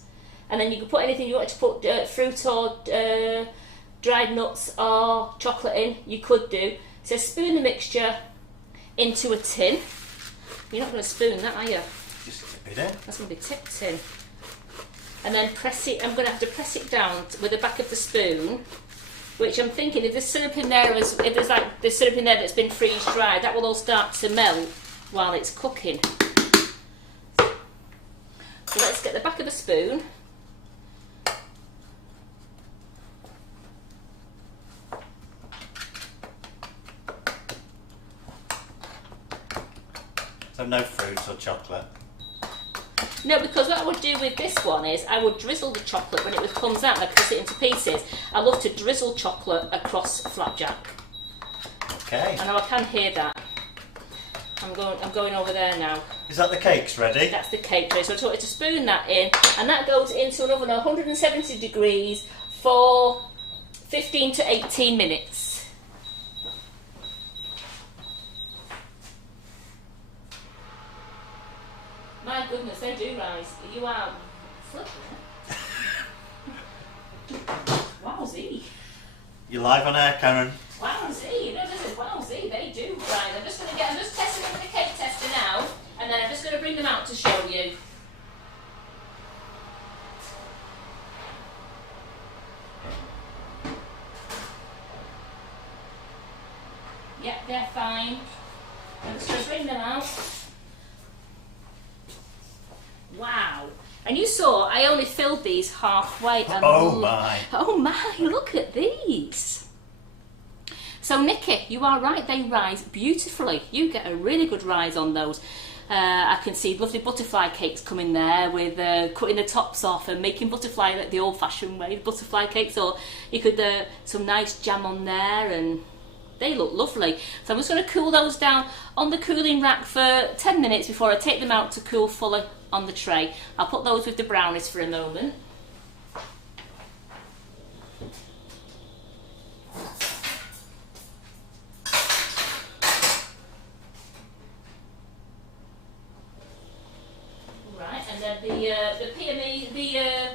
and then you can put anything you want to put, fruit or dried nuts or chocolate in, you could do. It says spoon the mixture into a tin. You're not going to spoon that, are you? Just tip it in. That's going to be tipped in. And then press it, I'm going to have to press it down with the back of the spoon, which I'm thinking if there's syrup in there, if there's like the syrup in there that's been freeze dried, that will all start to melt while it's cooking. So let's get the back of the spoon. So no fruits or chocolate? No, because what I would do with this one is I would drizzle the chocolate when it comes out and I cut it into pieces. I love to drizzle chocolate across flapjack. Okay. I know I can hear that. I'm going over there now. Is that the cakes ready? That's the cake tray. So I just wanted to spoon that in, and that goes into an oven at 170 degrees for 15 to 18 minutes. My goodness, they do rise. You are flipping. Wowzee. You're live on air, Karen. Wowzee, no, this is wowzee, they do rise. I'm just testing them with the cake tester now, and then I'm just going to bring them out to show you. Yep, they're fine. I'm just going to bring them out. Wow. And you saw, I only filled these halfway. And oh my. Oh my, look at these. So Nikki, you are right, they rise beautifully. You get a really good rise on those. I can see lovely butterfly cakes coming there with cutting the tops off and making butterfly like the old-fashioned way, butterfly cakes, or you could some nice jam on there, and they look lovely. So I'm just going to cool those down on the cooling rack for 10 minutes before I take them out to cool fully on the tray. I'll put those with the brownies for a moment. Right, and then the PME,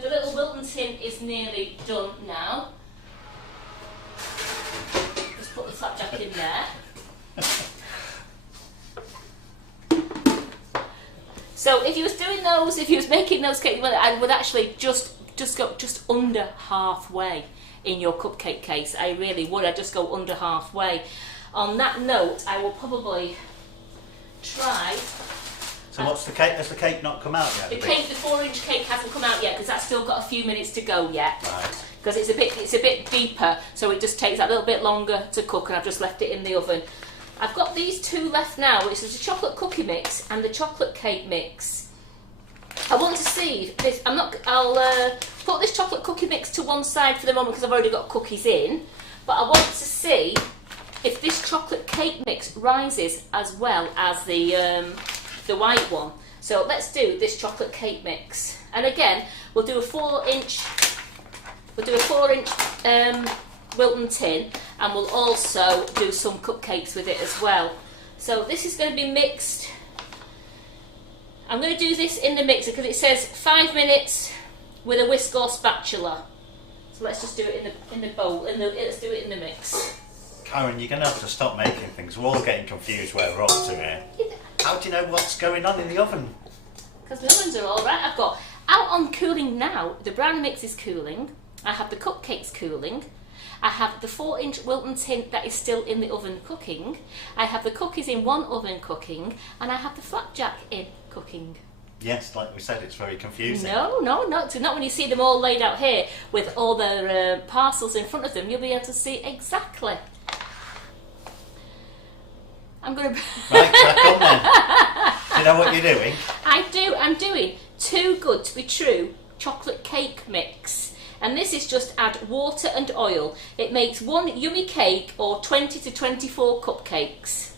the little Wilton tin is nearly done now. Just put the flapjack in there. So if you was doing those, if you was making those cakes, well, I would actually just go just under halfway in your cupcake case. I really would. I'd just go under halfway. On that note, I will probably try. So what's the cake? Has the cake not come out yet? The 4-inch cake hasn't come out yet because that's still got a few minutes to go yet. Right. Because it's a bit deeper, so it just takes a little bit longer to cook, and I've just left it in the oven. I've got these two left now, which is the chocolate cookie mix and the chocolate cake mix. I want to see if this. I'll put this chocolate cookie mix to one side for the moment because I've already got cookies in. But I want to see if this chocolate cake mix rises as well as the white one. So let's do this chocolate cake mix, and again we'll do a 4-inch Wilton tin, and we'll also do some cupcakes with it as well. So this is going to be mixed. I'm going to do this in the mixer because it says 5 minutes with a whisk or spatula. So let's just do it in the bowl. Let's do it in the mix. Karen, you're going to have to stop making things. We're all getting confused where we're up to here. How do you know what's going on in the oven? Because the ovens are all right. I've got out on cooling now. The brownie mix is cooling. I have the cupcakes cooling. I have the 4-inch Wilton tin that is still in the oven cooking. I have the cookies in one oven cooking, and I have the flapjack in cooking. Yes, like we said, it's very confusing. No, not when you see them all laid out here with all their parcels in front of them. You'll be able to see exactly. I'm going to... Right, crack on then. Do you know what you're doing? I do. I'm doing Too Good to Be True chocolate cake mix. And this is just add water and oil. It makes one yummy cake or 20 to 24 cupcakes.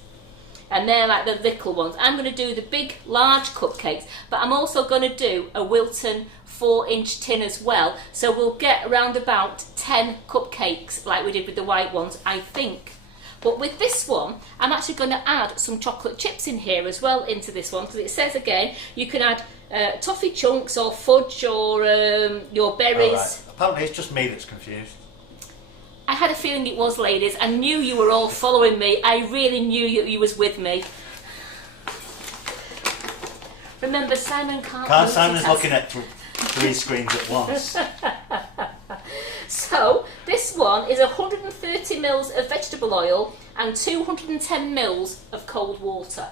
And they're like the little ones. I'm going to do the big, large cupcakes, but I'm also going to do a Wilton 4-inch tin as well. So we'll get around about 10 cupcakes like we did with the white ones, I think. But with this one, I'm actually going to add some chocolate chips in here as well into this one, because it says again, you can add toffee chunks or fudge or your berries. Right. Apparently it's just me that's confused. I had a feeling it was, ladies. I knew you were all following me. I really knew you was with me. Remember, Simon can't... Simon's looking at 3 screens at once. So, this one is 130 mils of vegetable oil and 210 mils of cold water.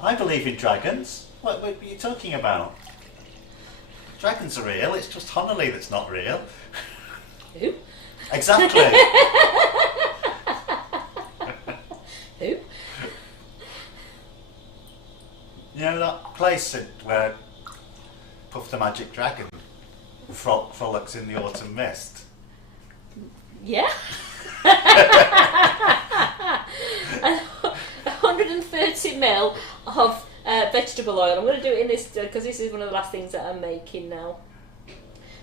I believe in dragons. What are you talking about? Dragons are real, it's just Honolulu that's not real. Who? Exactly. Who? You know that place where Puff the Magic Dragon frolics in the autumn mist? Yeah. 130 ml of vegetable oil. I'm going to do it in this because this is one of the last things that I'm making now.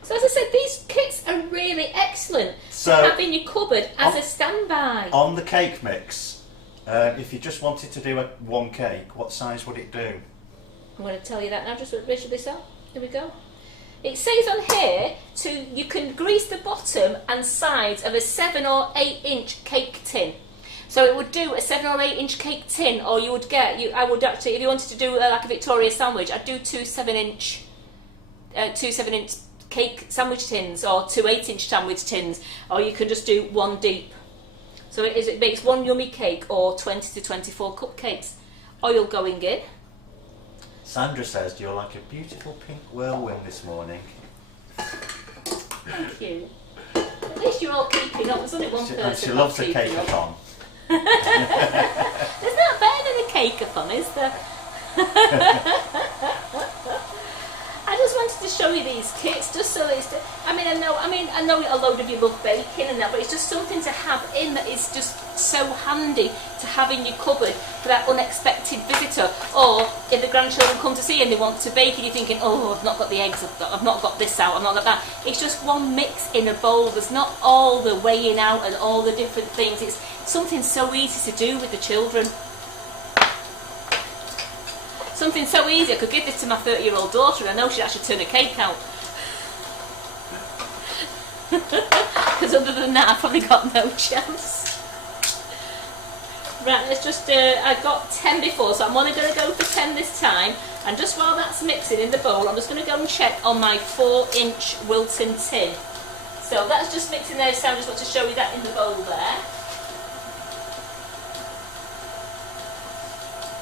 So as I said, these kits are really excellent to have in your cupboard as a standby. On the cake mix, if you just wanted to do one cake, what size would it do? I'm going to tell you that now, just measure this out. Here we go. It says on here you can grease the bottom and sides of a 7 or 8 inch cake tin. So it would do a 7 or 8 inch cake tin, or you would get, I would actually, if you wanted to do like a Victoria sandwich, I'd do two 7 inch cake sandwich tins, or 2 8-inch sandwich tins, or you can just do one deep. So it makes one yummy cake or 20 to 24 cupcakes. Oil going in. Sandra says you're like a beautiful pink whirlwind this morning. Thank you. At least you're all keeping up. There's only one person. And she loves a keeping cake-a-thon. There's not better than a cake-a-thon, is there? I just wanted to show you these kits, just so it's. I know a load of you love baking and that, but it's just something to have in that is just so handy to have in your cupboard for that unexpected visitor. Or if the grandchildren come to see and they want to bake, and you're thinking, oh, I've not got the eggs, I've not got this out, I've not got that. It's just one mix in a bowl. There's not all the weighing out and all the different things. It's something so easy to do with the children. Something so easy, I could give this to my 30-year-old daughter and I know she'd actually turn a cake out. Because other than that, I've probably got no chance. Right, let's just, I got 10 before, so I'm only going to go for 10 this time. And just while that's mixing in the bowl, I'm just going to go and check on my 4-inch Wilton tin. So that's just mixing there, so I just want to show you that in the bowl there.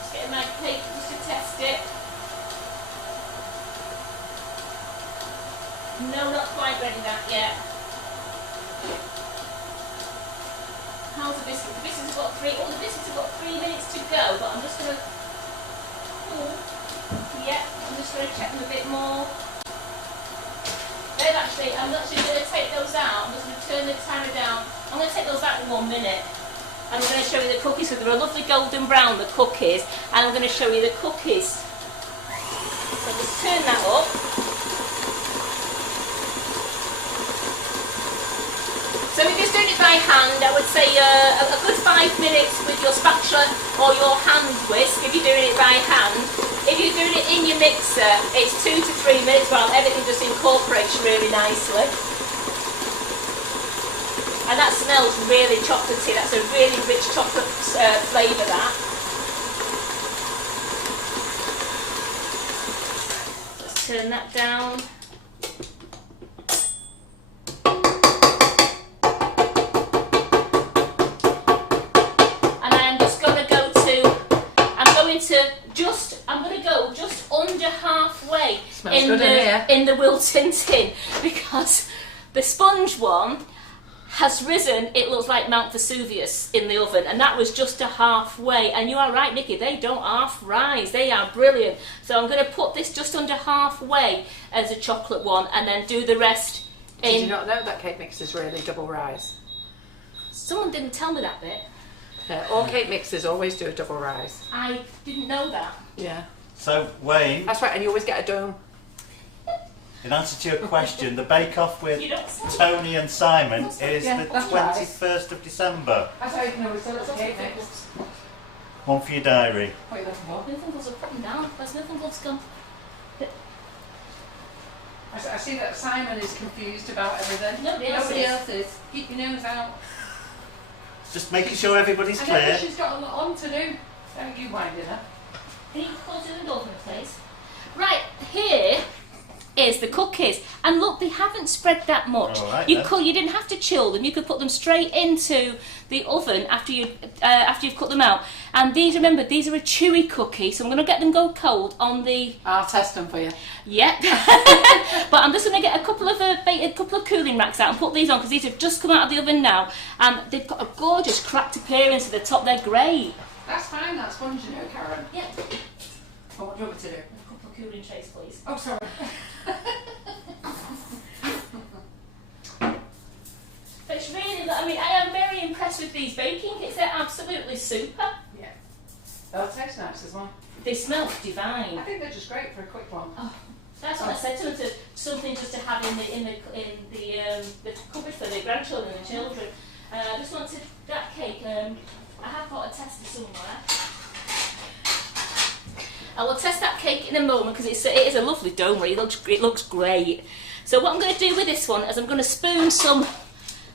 Just getting my cake just to test it. No, not quite ready that yet. How's the biscuit? The biscuits have got 3 minutes to go, but I'm just going to, I'm just going to check them a bit more. I'm actually going to take those out. I'm just going to turn the timer down. I'm going to take those out in 1 minute. And I'm going to show you the cookies, because they're a lovely golden brown, the cookies. And I'm going to show you the cookies. So just turn that up. So if you're doing it by hand, I would say a good 5 minutes with your spatula or your hand whisk if you're doing it by hand. If you're doing it in your mixer, it's 2 to 3 minutes while everything just incorporates really nicely. And that smells really chocolatey, that's a really rich chocolate flavour that. Let's turn that down. I'm going to go just under halfway in the Wilton tin, because the sponge one has risen, it looks like Mount Vesuvius in the oven, and that was just a halfway. And you are right, Nikki, they don't half rise, they are brilliant. So I'm going to put this just under halfway as a chocolate one, and then do the rest in. Did you not know that cake mix is really double rise? Someone didn't tell me that bit. All cake mixes always do a double rise. I didn't know that. Yeah. So, Wayne, That's right, and you always get a dome. in answer to your question, the bake-off with Tony and Simon is the 21st of December. That's how you can always tell it's a cake mix. One for your diary. What are you looking for? Nathan gloves are putting down. Where's Nathan gloves gone? I see that Simon is confused about everything. Nobody else is. Keep your nose out. Just making sure everybody's I know clear. she's got a lot on to do. Don't you mind her? Can you close the door for me, please? Right, here is the cookies. And look, they haven't spread that much. Right, you didn't have to chill them. You could put them straight into the oven after you've cut them out. And these, remember, these are a chewy cookie, so I'm going to get them go cold on the. I'll test them for you. Yep. But I'm just going to get a couple of cooling racks out and put these on, because these have just come out of the oven now, and they've got a gorgeous cracked appearance at the top. They're great. That's fine. That's sponge, you know, Karen. Yep. Oh, what do you want me to do? A couple of cooling trays, please. Oh, sorry. But it's really, I am very impressed with these baking kits. They're absolutely super. Yeah. They'll taste nice as well. They smell divine. I think they're just great for a quick one. Oh, that's what I said to them, something just to have in the cupboard for the grandchildren and the children. I just wanted that cake. I have got a tester somewhere. I will test that cake in a moment, because it is a lovely domer. It looks great. So what I'm going to do with this one is I'm going to spoon some.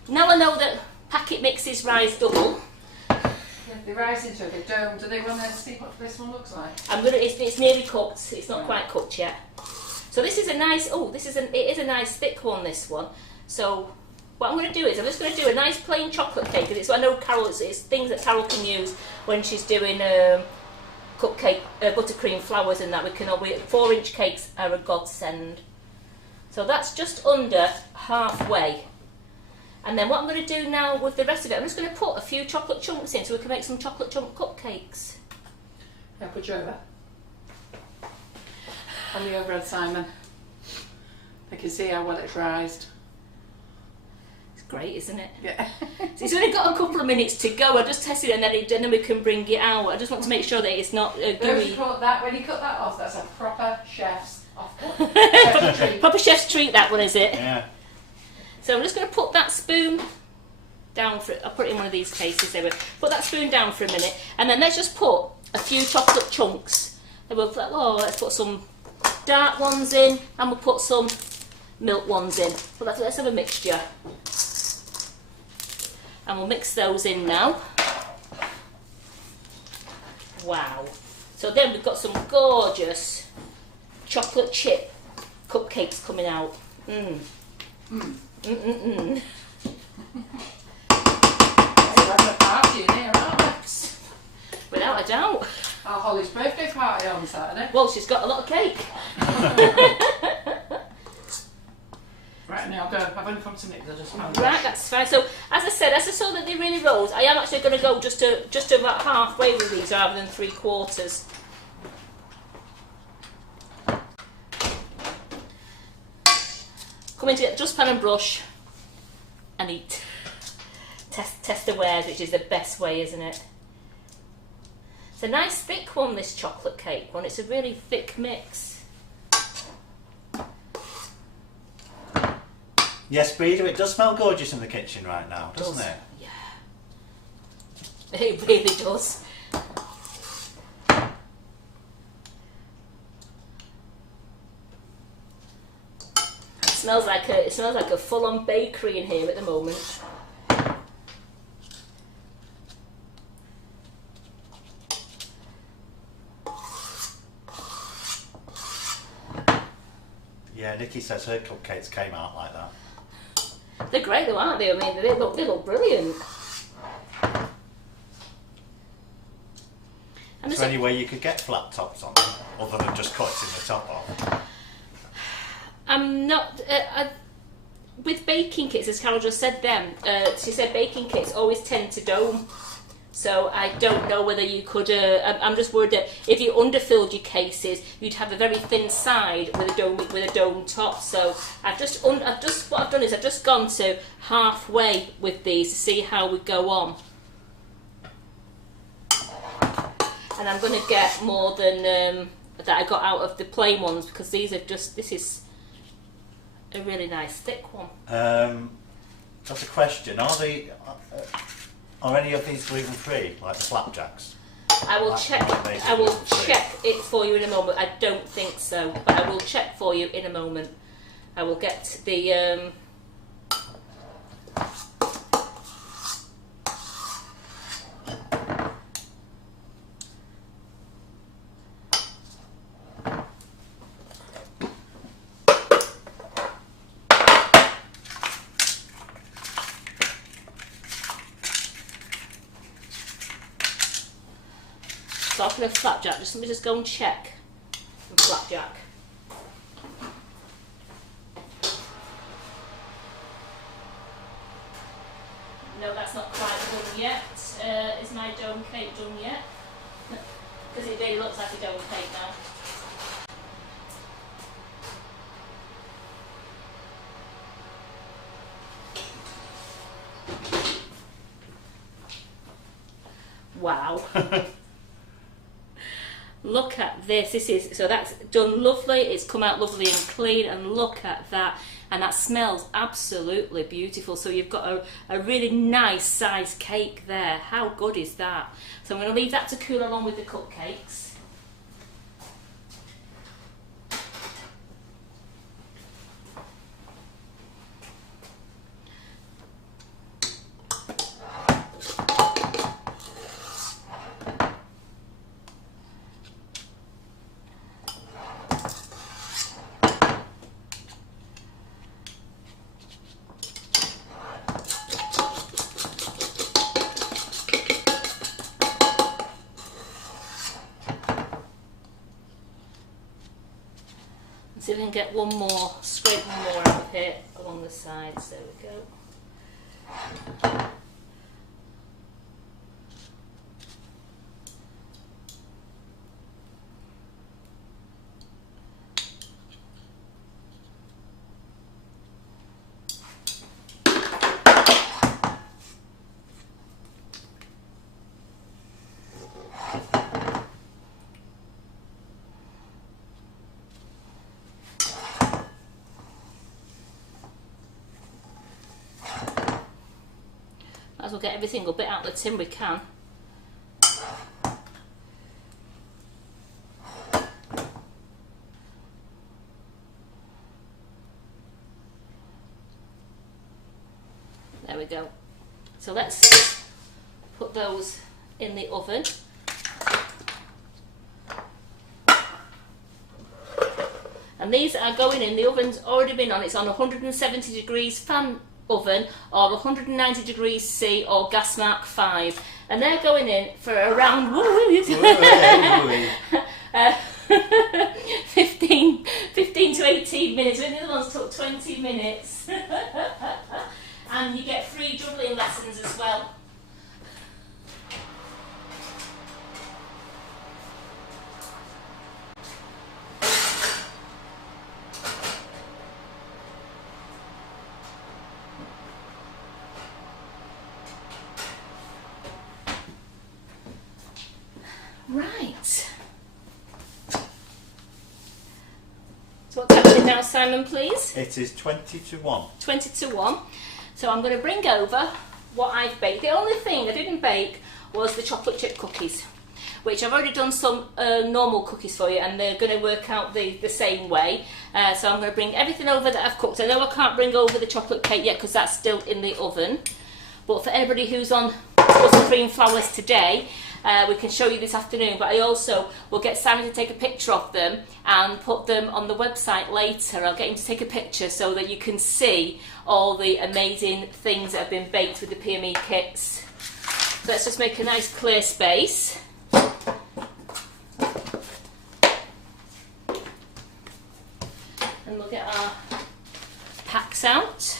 Now I know that packet mixes rise double. Yeah, they rise into a dome. Do they want to see what this one looks like? It's nearly cooked. It's not quite cooked yet. So this is a nice. It is a nice thick one. This one. So what I'm going to do is I'm just going to do a nice plain chocolate cake, because I know it's things that Carol can use when she's doing cupcake, buttercream flowers and that. 4-inch cakes are a godsend. So that's just under halfway. And then what I'm going to do now with the rest of it, I'm just going to put a few chocolate chunks in so we can make some chocolate chunk cupcakes. Yeah, put you over. On the overhead, Simon. I can see how well it's rised. It's great, isn't it? Yeah. So it's only got a couple of minutes to go. I just tested it and then we can bring it out. I just want to make sure that it's not When gooey. you cut that off, that's a proper chef's off-cut. Chef's treat. Proper chef's treat, that one, is it? Yeah. So I'm just going to put that spoon down for I'll put it in one of these cases there. Put that spoon down for a minute, and then let's just put a few chocolate chunks. And we'll put, let's put some dark ones in, and we'll put some milk ones in. Well, let's have a mixture. And we'll mix those in now. Wow. So then we've got some gorgeous chocolate chip cupcakes coming out. Mmm. Mm. Mm-mm-mm. We're having a party in here, aren't we? Without a doubt. Our Holly's birthday party on Saturday. Well, she's got a lot of cake. Right, now go. I've only come to mix. I just found Right, that's fine. So, as I said, as I saw that they really rose, I am actually going to go just about halfway with these rather than 3/4. Come in to get the dustpan and brush and eat. Test the wares, which is the best way, isn't it? It's a nice thick one, this chocolate cake one. It's a really thick mix. Yes, Breeder, it does smell gorgeous in the kitchen right now, doesn't it? Yeah. It really does. It smells like a full-on bakery in here at the moment. Yeah, Nikki says her cupcakes came out like that. They're great though, aren't they? I mean, they look brilliant. Is there any way you could get flat tops on them, other than just cutting the top off? I'm not... with baking kits, as Carol just said she said baking kits always tend to dome. So I don't know whether you could... I'm just worried that if you underfilled your cases, you'd have a very thin side with a dome top. So what I've done is I've just gone to halfway with these to see how we go on. And I'm going to get more than that I got out of the plain ones, because these are just... This is a really nice thick one. That's a question. Are any of these gluten free, like the Flapjacks? I will check. I will check it for you in a moment. I don't think so, but I will check for you in a moment. I will get the. Talking of Flapjack, let me just go and check some Flapjack. No, that's not quite done yet. Is my dome cake done yet? Because it really looks like a dome cake now. Wow. Look at this. So that's done lovely. It's come out lovely and clean, and look at that. And that smells absolutely beautiful. So you've got a really nice sized cake there. How good is that? So I'm going to leave that to cool along with the cupcakes. See if we can get one more, scrape one more out of here along the sides. There we go. Might as well get every single bit out of the tin we can. There we go. So let's put those in the oven. And these are going in, the oven's already been on, it's on 170 degrees fan oven or 190 degrees C or gas mark 5, and they're going in for around 15 to 18 minutes, and the other ones took 20 minutes. And you get free juggling lessons as well. Right. So what's happening now, Simon, please? It is 20 to 1. 20 to 1. So I'm going to bring over what I've baked. The only thing I didn't bake was the chocolate chip cookies, which I've already done some normal cookies for you, and they're going to work out the same way. So I'm going to bring everything over that I've cooked. I know I can't bring over the chocolate cake yet because that's still in the oven. But for anybody who's on buttercream flowers today, we can show you this afternoon, but I also will get Simon to take a picture of them and put them on the website later. I'll get him to take a picture so that you can see all the amazing things that have been baked with the PME kits. So let's just make a nice clear space. And we'll get our packs out.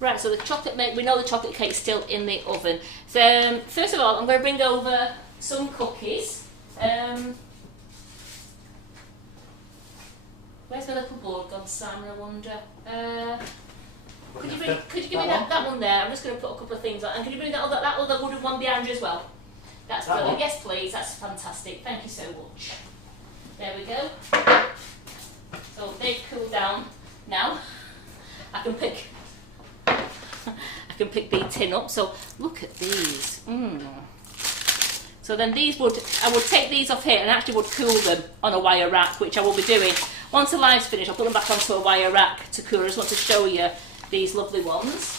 Right, so the chocolate we know the chocolate cake's still in the oven. So first of all, I'm going to bring over some cookies. Where's my little board gone, Simon? I wonder. Could you give me that one there? I'm just going to put a couple of things on. And could you bring that other wooden one behind you as well? That's brilliant. Yes, please. That's fantastic. Thank you so much. There we go. So they've cooled down now. I can pick the tin up. So look at these. So then I would take these off here and actually would cool them on a wire rack, which I will be doing. Once the live's finished, I'll put them back onto a wire rack to cool. I just want to show you these lovely ones.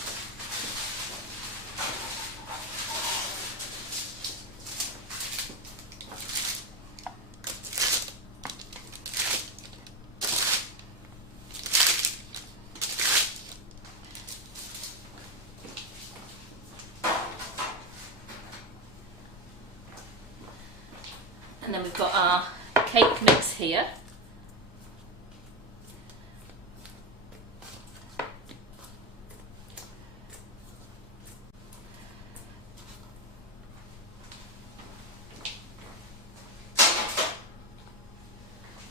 And then we've got our cake mix here.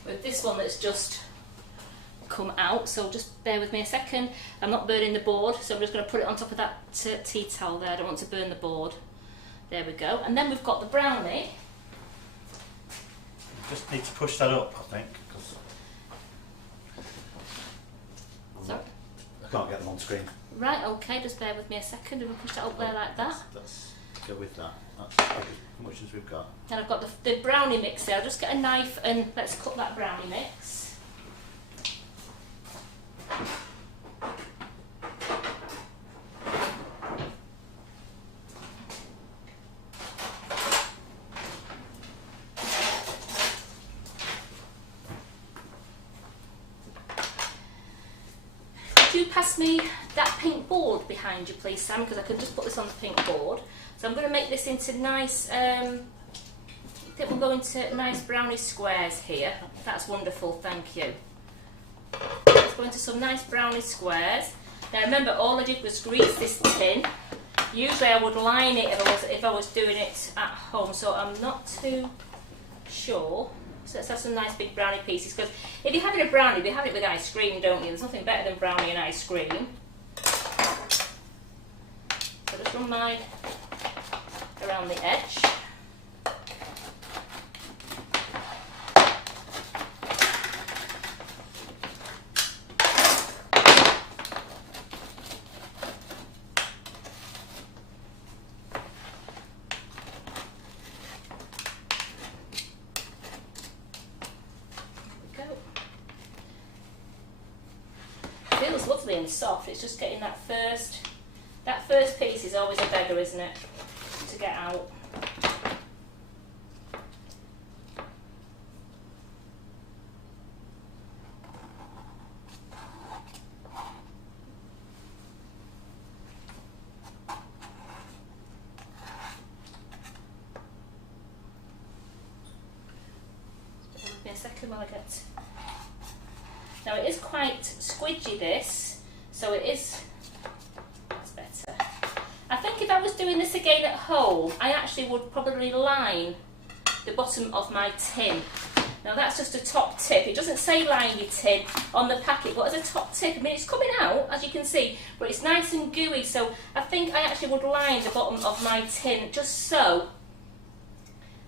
With this one that's just come out, so just bear with me a second. I'm not burning the board, so I'm just going to put it on top of that tea towel there. I don't want to burn the board. There we go. And then we've got the brownie. Just need to push that up, I think, because I can't get them on screen. Right, okay, just bear with me a second. We'll push that up there like that. Let's go with that. That's as much as we've got. And I've got the brownie mix there. I'll just get a knife and let's cut that brownie mix. Could you pass me that pink board behind you, please, Sam? Because I can just put this on the pink board. So I'm going to make this into nice think we'll go into nice brownie squares here. That's wonderful, thank you. Let's go into some nice brownie squares. Now remember, all I did was grease this tin. Usually I would line it if I was doing it at home, so I'm not too sure. So let's have some nice big brownie pieces, because if you're having a brownie, they have it with ice cream, don't you? There's nothing better than brownie and ice cream. So just run mine around the edge. Feels lovely and soft. It's just getting that first piece is always a beggar, isn't it, to get out. Give me a second while I get. Now it is quite squidgy, this, so it is, that's better. I think if I was doing this again at home, I actually would probably line the bottom of my tin. Now that's just a top tip. It doesn't say line your tin on the packet, but as a top tip, I mean it's coming out, as you can see, but it's nice and gooey, so I think I actually would line the bottom of my tin just so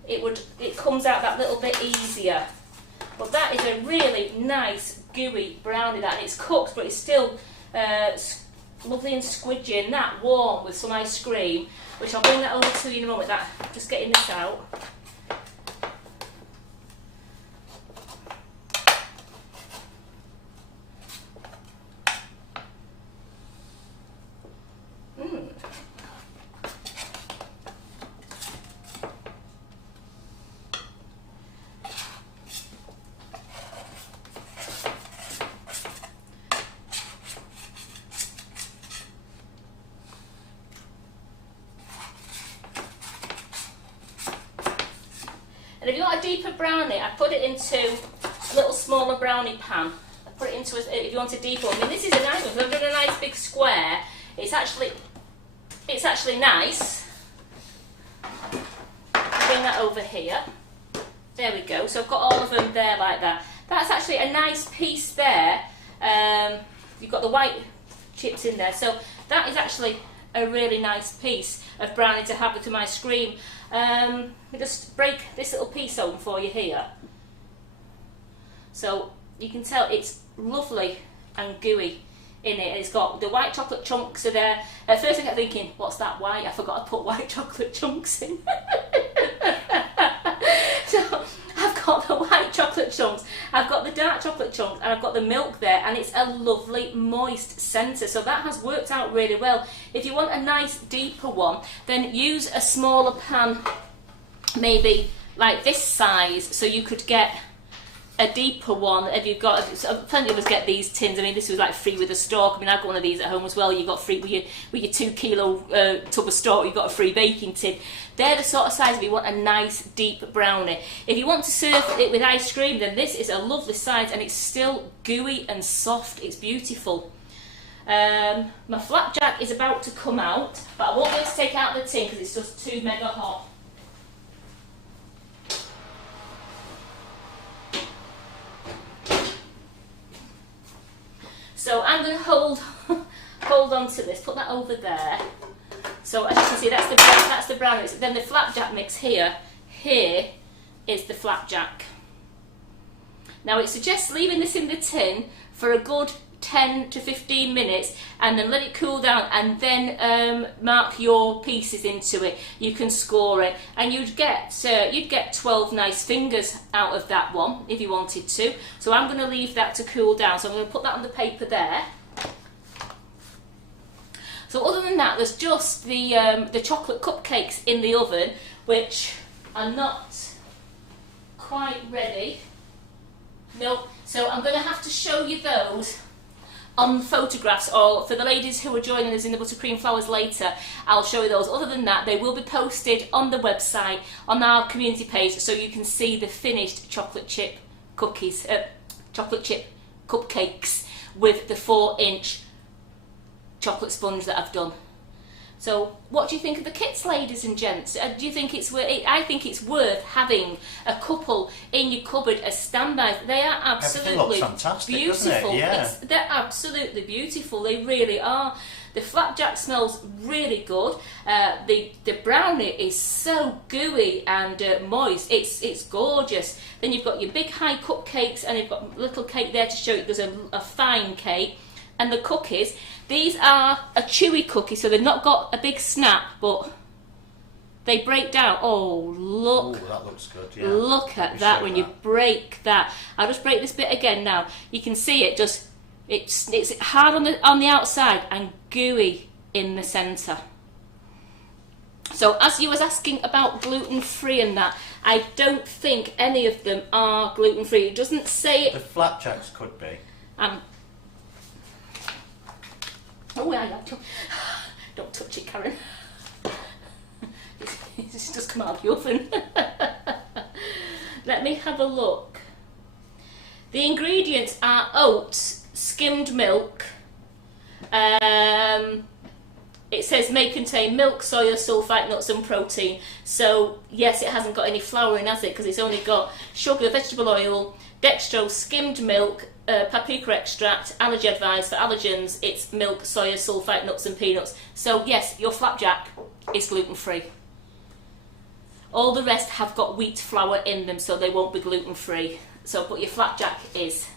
it comes out that little bit easier. But that is a really nice gooey brownie, that, and it's cooked, but it's still lovely and squidgy and that warm with some ice cream, which I'll bring that over to you in a moment. That, just getting this out. And if you want a deeper brownie, I put it into a little smaller brownie pan. I put it into, if you want a deeper one. I mean, this is a nice one, because I've done a nice big square. It's actually nice. Bring that over here. There we go. So I've got all of them there like that. That's actually a nice piece there. You've got the white chips in there. So that is actually a really nice piece of brownie to have with some ice cream. Let me just break this little piece open for you here. So you can tell it's lovely and gooey in it. It's got the white chocolate chunks are there. At first I kept thinking, what's that white? I forgot to put white chocolate chunks in. So I've got the white chocolate chunks, I've got the dark chocolate chunks, and I've got the milk there, and it's a lovely moist centre, so that has worked out really well. If you want a nice deeper one, then use a smaller pan, maybe like this size, so you could get a deeper one. If you've got, plenty of us get these tins. I mean, this was like free with a stalk. I mean, I've got one of these at home as well. You got free with your 2 kilo tub of stalk. You've got a free baking tin. They're the sort of size if you want a nice deep brownie. If you want to serve it with ice cream, then this is a lovely size, and it's still gooey and soft. It's beautiful. My flapjack is about to come out, but I won't be able to take it out of the tin because it's just too mega hot. So I'm going to hold on to this, put that over there. So as you can see, that's the brownie. Then the flapjack mix here is the flapjack. Now it suggests leaving this in the tin for a good 10 to 15 minutes and then let it cool down, and then mark your pieces into it. You can score it, and you'd get 12 nice fingers out of that one if you wanted to. So I'm going to leave that to cool down. So I'm going to put that on the paper there. So other than that, there's just the chocolate cupcakes in the oven, which are not quite ready. No, so I'm going to have to show you those on photographs, or for the ladies who are joining us in the buttercream flowers later, I'll show you those. Other than that, they will be posted on the website, on our community page, so you can see the finished chocolate chip cookies, chocolate chip cupcakes with the 4-inch chocolate sponge that I've done. So what do you think of the kits, ladies and gents? Do you think it's worth it? I think it's worth having a couple in your cupboard as standbys. They are absolutely fantastic, beautiful. doesn't it? Yeah. They're absolutely beautiful. They really are. The flapjack smells really good. The brownie is so gooey and moist. It's gorgeous. Then you've got your big high cupcakes, and you've got a little cake there to show you there's a fine cake. And the cookies, these are a chewy cookie, so they've not got a big snap, but they break down. Oh, look. Oh, that looks good, yeah. Look at that when you break that. I'll just break this bit again now. You can see it just, it's hard on the outside and gooey in the centre. So as you was asking about gluten-free and that, I don't think any of them are gluten-free. It doesn't say it. The flapjacks could be. Oh, yeah, don't touch it, Karen. It's just come out of the oven. Let me have a look. The ingredients are oats, skimmed milk. It says may contain milk, soya, sulfite, nuts and protein. So, yes, it hasn't got any flour in, has it? Because it's only got sugar, vegetable oil, dextrose, skimmed milk, paprika extract, allergy advice for allergens. It's milk, soya, sulfite, nuts and peanuts. So yes, your flapjack is gluten-free. All the rest have got wheat flour in them, so they won't be gluten-free. So, but your flapjack is.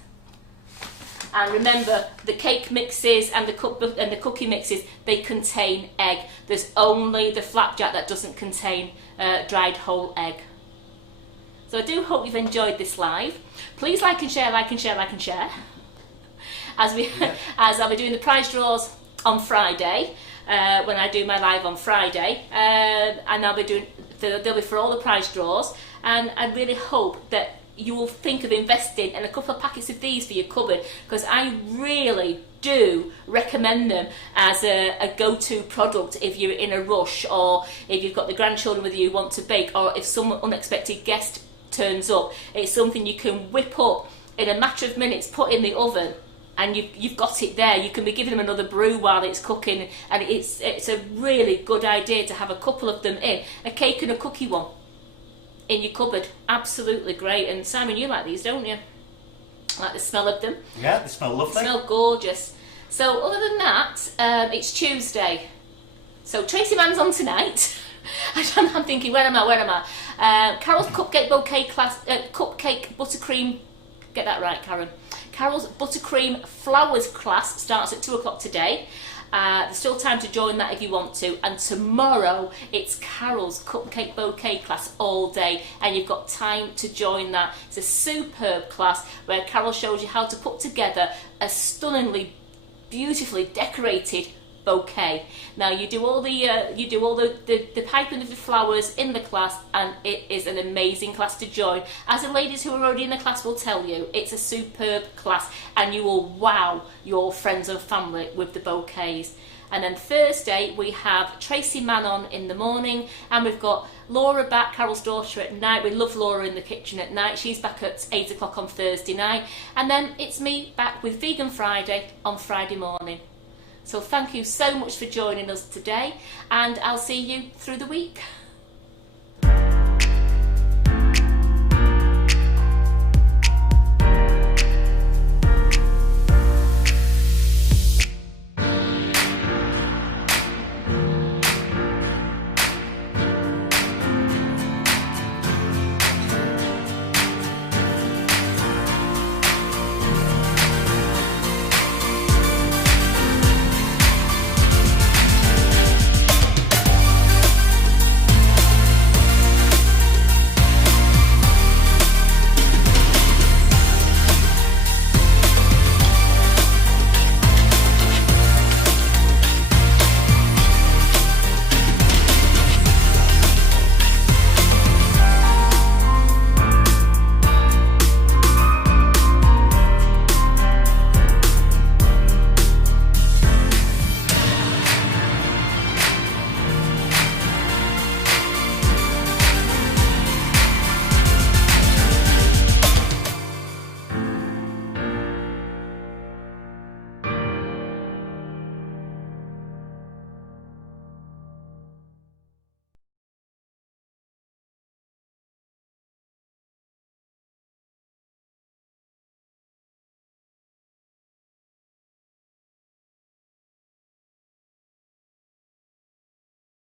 And remember, the cake mixes and the cookie mixes, they contain egg. There's only the flapjack that doesn't contain dried whole egg. So I do hope you've enjoyed this live. Please like and share, like and share, like and share. As I'll be doing the prize draws on Friday, when I do my live on Friday, and I'll be doing, they'll be for all the prize draws, and I really hope that you will think of investing in a couple of packets of these for your cupboard, because I really do recommend them as a go-to product if you're in a rush, or if you've got the grandchildren with you who want to bake, or if some unexpected guest turns up. It's something you can whip up in a matter of minutes, put in the oven, and you've got it there. You can be giving them another brew while it's cooking, and it's a really good idea to have a couple of them in, a cake and a cookie one in your cupboard. Absolutely great. And Simon, you like these, don't you? I like the smell of them. Yeah, they smell lovely. They smell gorgeous. So other than that, it's Tuesday. So Tracy Mann's on tonight. I'm thinking, where am I? Carol's cupcake bouquet class, cupcake buttercream. Get that right, Karen. Carol's buttercream flowers class starts at 2 o'clock today. There's still time to join that if you want to. And tomorrow it's Carol's cupcake bouquet class all day, and you've got time to join that. It's a superb class where Carol shows you how to put together a stunningly, beautifully decorated bouquet. Now you do all the piping of the flowers in the class, and it is an amazing class to join. As the ladies who are already in the class will tell you, it's a superb class, and you will wow your friends and family with the bouquets. And then Thursday we have Tracy Mann on in the morning, and we've got Laura back, Carol's daughter, at night. We love Laura in the kitchen at night. She's back at 8 o'clock on Thursday night, and then it's me back with Vegan Friday on Friday morning. So thank you so much for joining us today, and I'll see you through the week.